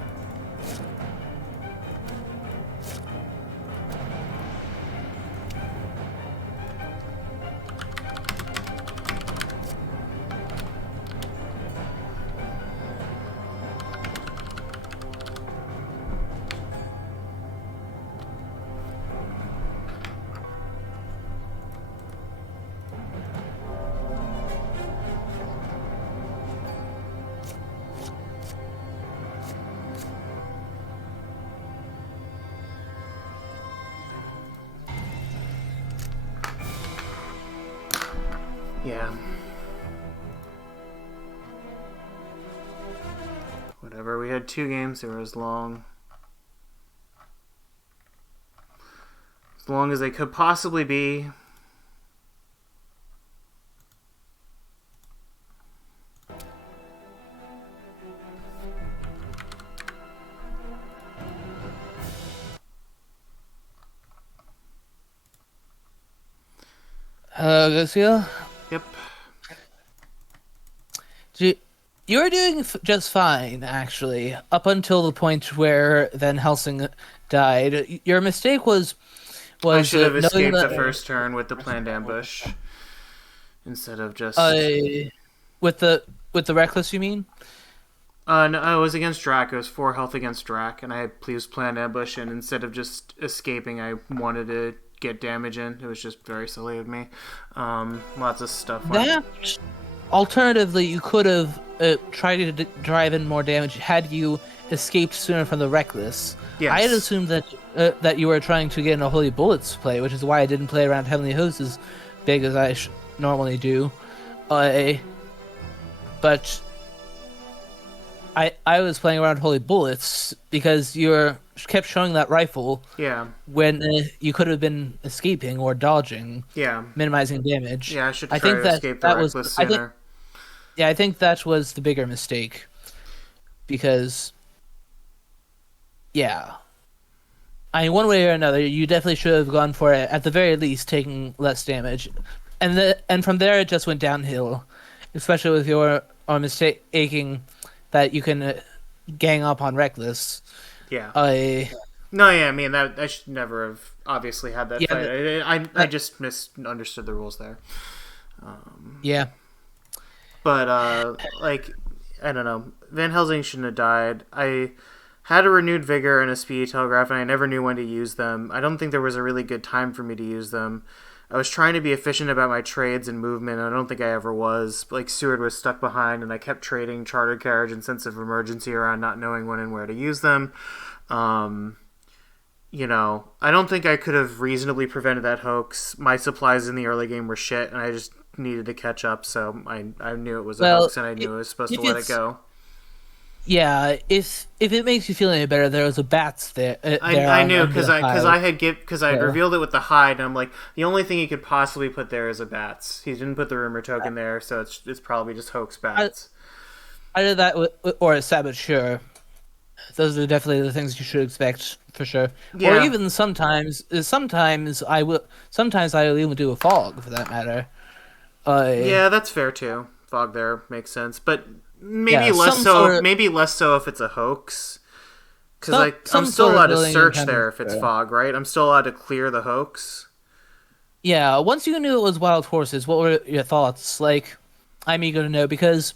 Yeah. Whatever, we had 2 games, they were as long as they could possibly be. Hello, Ghostwheel. Yep. You were doing just fine, actually, up until the point where Van Helsing died. Your mistake was I should have knowing escaped the that first turn with the planned ambush instead of just... with the reckless, you mean? No, it was against Drac. It was 4 health against Drac, and I had please planned ambush, and instead of just escaping, I wanted to get damage in. It was just very silly of me. Lots of stuff. That alternatively, you could have tried to drive in more damage had you escaped sooner from the reckless. Yes. I had assumed that you were trying to get in a Holy Bullets play, which is why I didn't play around Heavenly Hosts as big as I normally do. But I was playing around Holy Bullets because you kept showing that rifle. Yeah. When you could have been escaping or dodging. Yeah. Minimizing damage. Yeah, I should try to escape the reckless sooner. I think that was the bigger mistake. Because, yeah. I mean, one way or another, you definitely should have gone for it, at the very least, taking less damage. And from there, it just went downhill. Especially with your mistaking that you can gang up on reckless. Yeah. No, yeah, I mean, I should never have obviously had that fight. I just misunderstood the rules there. Yeah. But, like, I don't know. Van Helsing shouldn't have died. I had a renewed vigor and a speedy telegraph, and I never knew when to use them. I don't think there was a really good time for me to use them. I was trying to be efficient about my trades and movement, and I don't think I ever was. Like, Seward was stuck behind, and I kept trading chartered carriage and sense of emergency around not knowing when and where to use them. You know, I don't think I could have reasonably prevented that hoax. My supplies in the early game were shit, and I just needed to catch up, so I knew it was a hoax, and I knew I was supposed to let it go. Yeah, if it makes you feel any better, there was a bats there. I knew because I had revealed it with the hide, and I'm like, the only thing he could possibly put there is a bats. He didn't put the rumor token there, so it's probably just hoax bats. Either that or a saboteur. Those are definitely the things you should expect for sure. Yeah. Or even sometimes I will even do a fog for that matter. Yeah, that's fair too. Fog there makes sense, but maybe less so. Maybe less so if it's a hoax, because I'm still allowed to search there if it's fog, right? I'm still allowed to clear the hoax. Yeah. Once you knew it was wild horses, what were your thoughts? Like, I'm eager to know because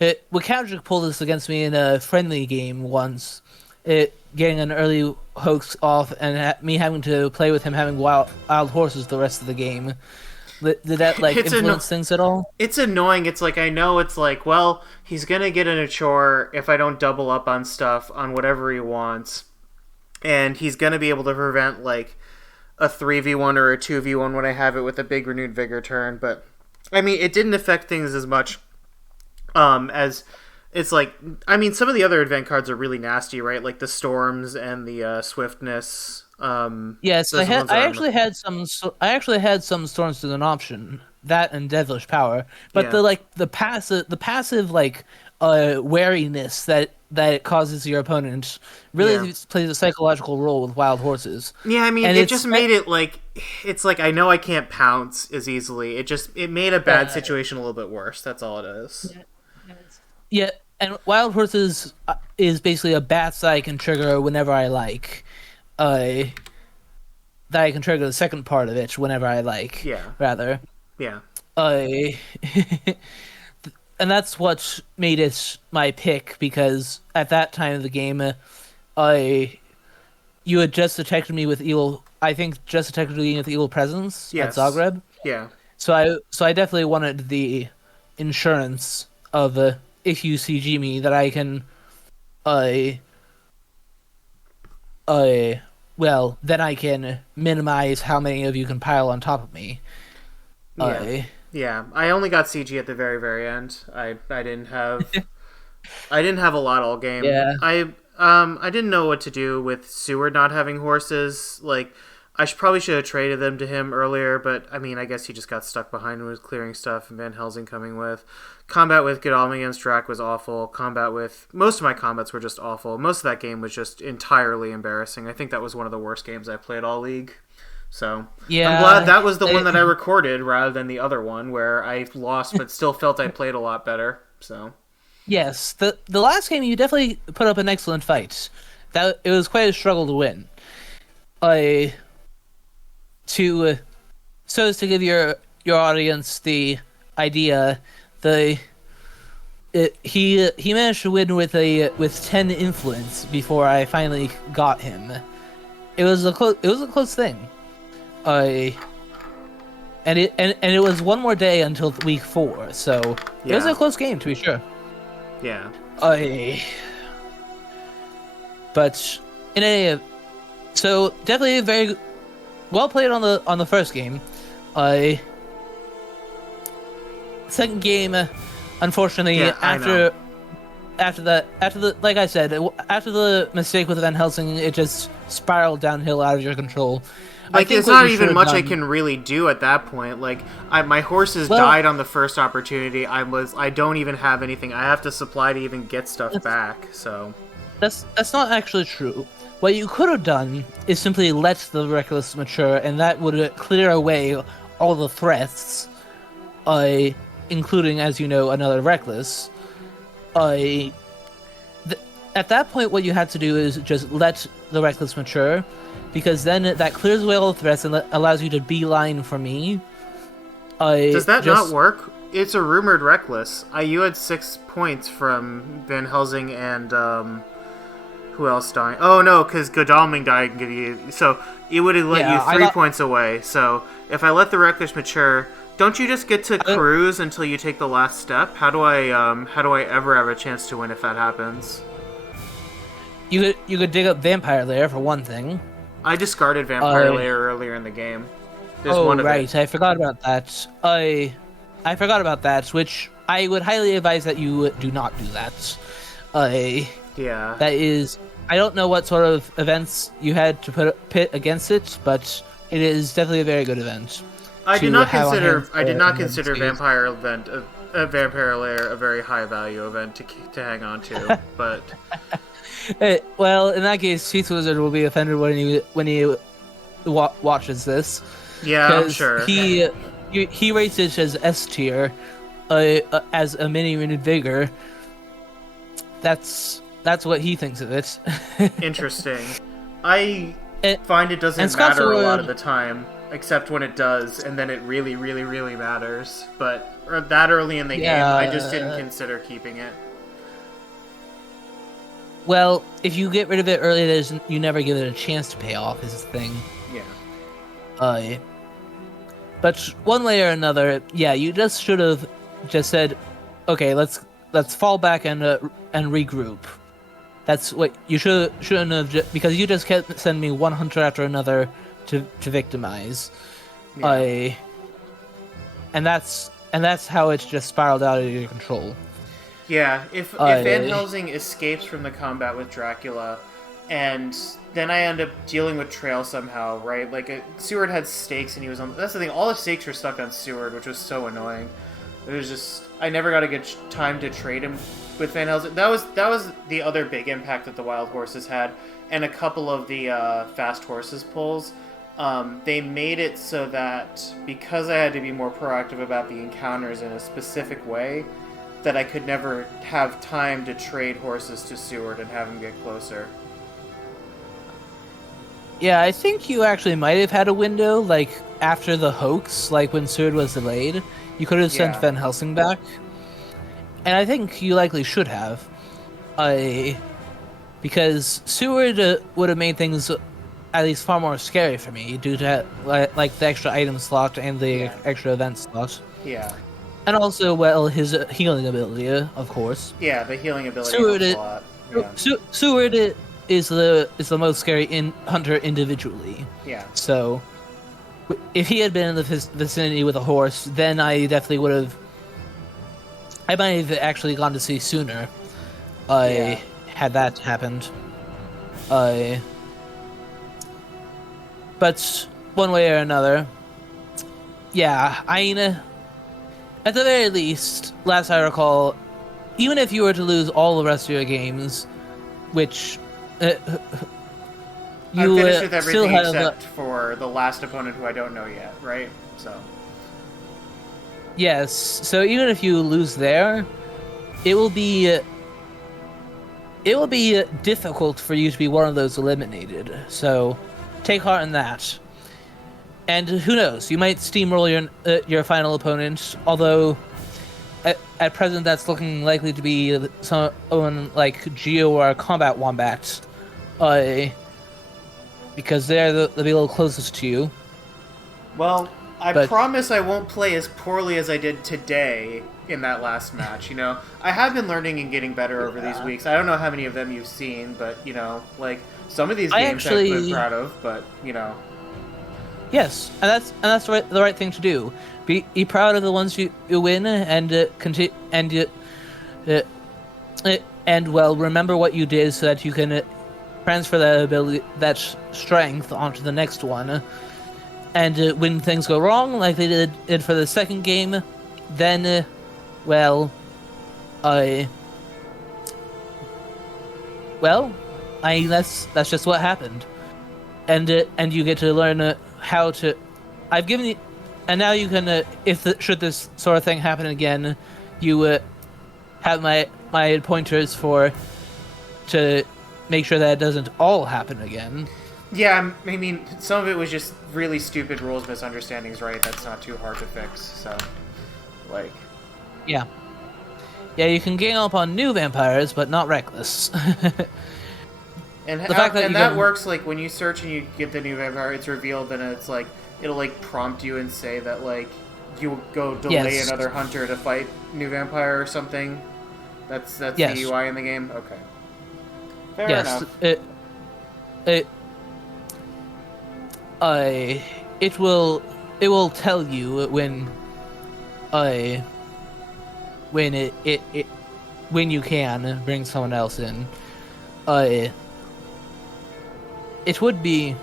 Wakandrick pulled this against me in a friendly game once. getting an early hoax off and me having to play with him having wild horses the rest of the game. Did that like influence things at all? It's annoying. It's like I know it's like, well, he's gonna get in a chore if I don't double up on stuff on whatever he wants, and he's gonna be able to prevent like a 3v1 or a 2v1 when I have it with a big renewed vigor turn. But I mean, it didn't affect things as much as it's like. I mean, some of the other event cards are really nasty, right? Like the storms and the swiftness. Yes, I actually had some storms as an option, that and devilish power, but yeah. the passive like wariness that it causes your opponent really plays a psychological role with wild horses. Yeah, I mean, and it just made it like it's like I know I can't pounce as easily. It made a bad situation a little bit worse. That's all it is. Yeah, and wild horses is basically a bat that I can trigger whenever I like. That I can trigger the second part of it whenever I like. Yeah. Rather. Yeah. And that's what made it my pick, because at that time of the game, you had just detected me with evil. I think just detected me with evil presence at Zagreb. Yeah. So I definitely wanted the insurance of if you CG me that I can, well, then I can minimize how many of you can pile on top of me. Yeah, I only got CG at the very, very end. I didn't have I didn't have a lot all game. Yeah. I didn't know what to do with Seward not having horses. Like probably should have traded them to him earlier, but I mean, I guess he just got stuck behind and was clearing stuff, and Van Helsing coming with. Combat with Godalming against Drac was awful. Most of my combats were just awful. Most of that game was just entirely embarrassing. I think that was one of the worst games I played all league. So yeah, I'm glad that was the one that I recorded rather than the other one where I lost but still felt I played a lot better. So yes, the last game you definitely put up an excellent fight. That it was quite a struggle to win. So as to give your audience the idea, he managed to win with 10 influence before I finally got him. It was a close thing. And it was one more day until week 4, so it was a close game to be sure. Yeah. But so definitely very well played on the first game. Second game, unfortunately, after the like I said, after the mistake with Van Helsing, it just spiraled downhill out of your control. Like, there's not even much I can really do at that point. Like, my horses died on the first opportunity. I don't even have anything. I have to supply to even get stuff back. So that's not actually true. What you could have done is simply let the Reckless mature, and that would clear away all the threats, including, as you know, another Reckless. At that point, what you had to do is just let the Reckless mature, because then that clears away all the threats and allows you to beeline for me. Does that not work? It's a rumored Reckless. You had 6 points from Van Helsing and who else dying? Oh no, because Godalming died and give you. So it would have let you 3 points away. So if I let the Reckless mature, don't you just get to cruise until you take the last step? How do I ever have a chance to win if that happens? You could dig up Vampire Lair for one thing. I discarded Vampire Lair earlier in the game. There's one of right, I forgot about that. I forgot about that, which I would highly advise that you do not do that. Yeah. That is, I don't know what sort of events you had to pit against it, but it is definitely a very good event. I did not consider Vampire Lair a very high value event to hang on to, but well, in that case, Cheats Wizard will be offended when he watches this. Yeah, I'm sure. He rates it as S tier, as a mini renewed vigor. That's what he thinks of it. Interesting. I find it doesn't matter a lot of the time, except when it does, and then it really, really, really matters. But that early in the game, I just didn't consider keeping it. Well, if you get rid of it early, you never give it a chance to pay off. Is the thing. Yeah. But one way or another, yeah, you just should have just said, okay, let's fall back and regroup. That's what you shouldn't have, because you just kept sending me one hunter after another to victimize. Yeah. And that's how it's just spiraled out of your control. Yeah, if Van Helsing escapes from the combat with Dracula, and then I end up dealing with Trail somehow, right? Like, Seward had stakes and he was on... That's the thing, all the stakes were stuck on Seward, which was so annoying. It was just... I never got a good time to trade him with Van Helsing. That was the other big impact that the Wild Horses had, and a couple of the Fast Horses pulls. They made it so that, because I had to be more proactive about the encounters in a specific way, that I could never have time to trade horses to Seward and have him get closer. Yeah, I think you actually might have had a window, like, after the hoax, like when Seward was delayed. You could have sent Van Helsing back. And I think you likely should have. Because Seward would have made things at least far more scary for me due to, like, the extra item slot and the extra event slot. Yeah. And also, well, his healing ability, of course. Yeah, the healing ability helps a lot. Yeah. Seward is the most scary hunter individually. Yeah. So, if he had been in the vicinity with a horse, then I definitely would have... I might have actually gone to see sooner. Had that happened. But one way or another, yeah, at the very least, last I recall, even if you were to lose all the rest of your games, which I'm finished with everything except for the last opponent who I don't know yet, right? So. Yes, so even if you lose there, it will be difficult for you to be one of those eliminated. So, take heart in that. And who knows? You might steamroll your final opponent. Although, at present, that's looking likely to be someone like Geo or Combat Wombat, because they're the people closest to you. Well, I promise I won't play as poorly as I did today in that last match. You know, I have been learning and getting better over these weeks. I don't know how many of them you've seen, but you know, like some of these games I've been proud of, but you know. Yes, and that's the right thing to do. Be proud of the ones you win, and well, remember what you did so that you can transfer that ability, that strength, onto the next one. And when things go wrong, like they did for the second game, then that's just what happened, and you get to learn how to. I've given you, and now you can. Should this sort of thing happen again, you have my pointers to make sure that it doesn't all happen again. Yeah, I mean, some of it was just really stupid rules misunderstandings, right? That's not too hard to fix, so, like... Yeah. Yeah, you can gang up on new vampires, but not reckless. And that works, like, when you search and you get the new vampire, it's revealed, and it's like, it'll, like, prompt you and say that, like, you will go delay another hunter to fight new vampire or something. That's the UI in the game? Okay. Fair enough. It will tell you when you can bring someone else in. It would be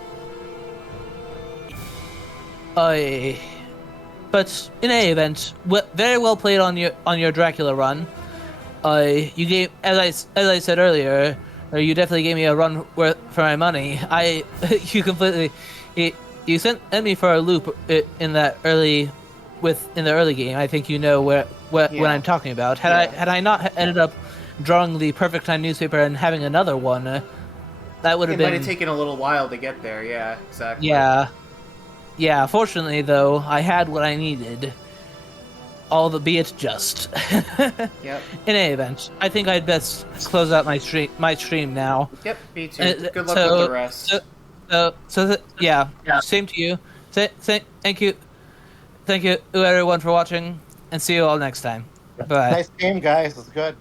but in any event, very well played on your Dracula run. You gave, as I said earlier, or you definitely gave me a run for my money. You sent me for a loop in the early game. I think you know what I'm talking about. Had I not ended up drawing the perfect time newspaper and having another one, that would have been. It might have taken a little while to get there. Yeah, exactly. Yeah. Fortunately, though, I had what I needed. be it just. Yep. In any event, I think I'd best close out my stream now. Yep, me too. Good luck with the rest. Yeah, same to you. Thank you everyone for watching, and see you all next time. Bye. Nice game, guys. It's good.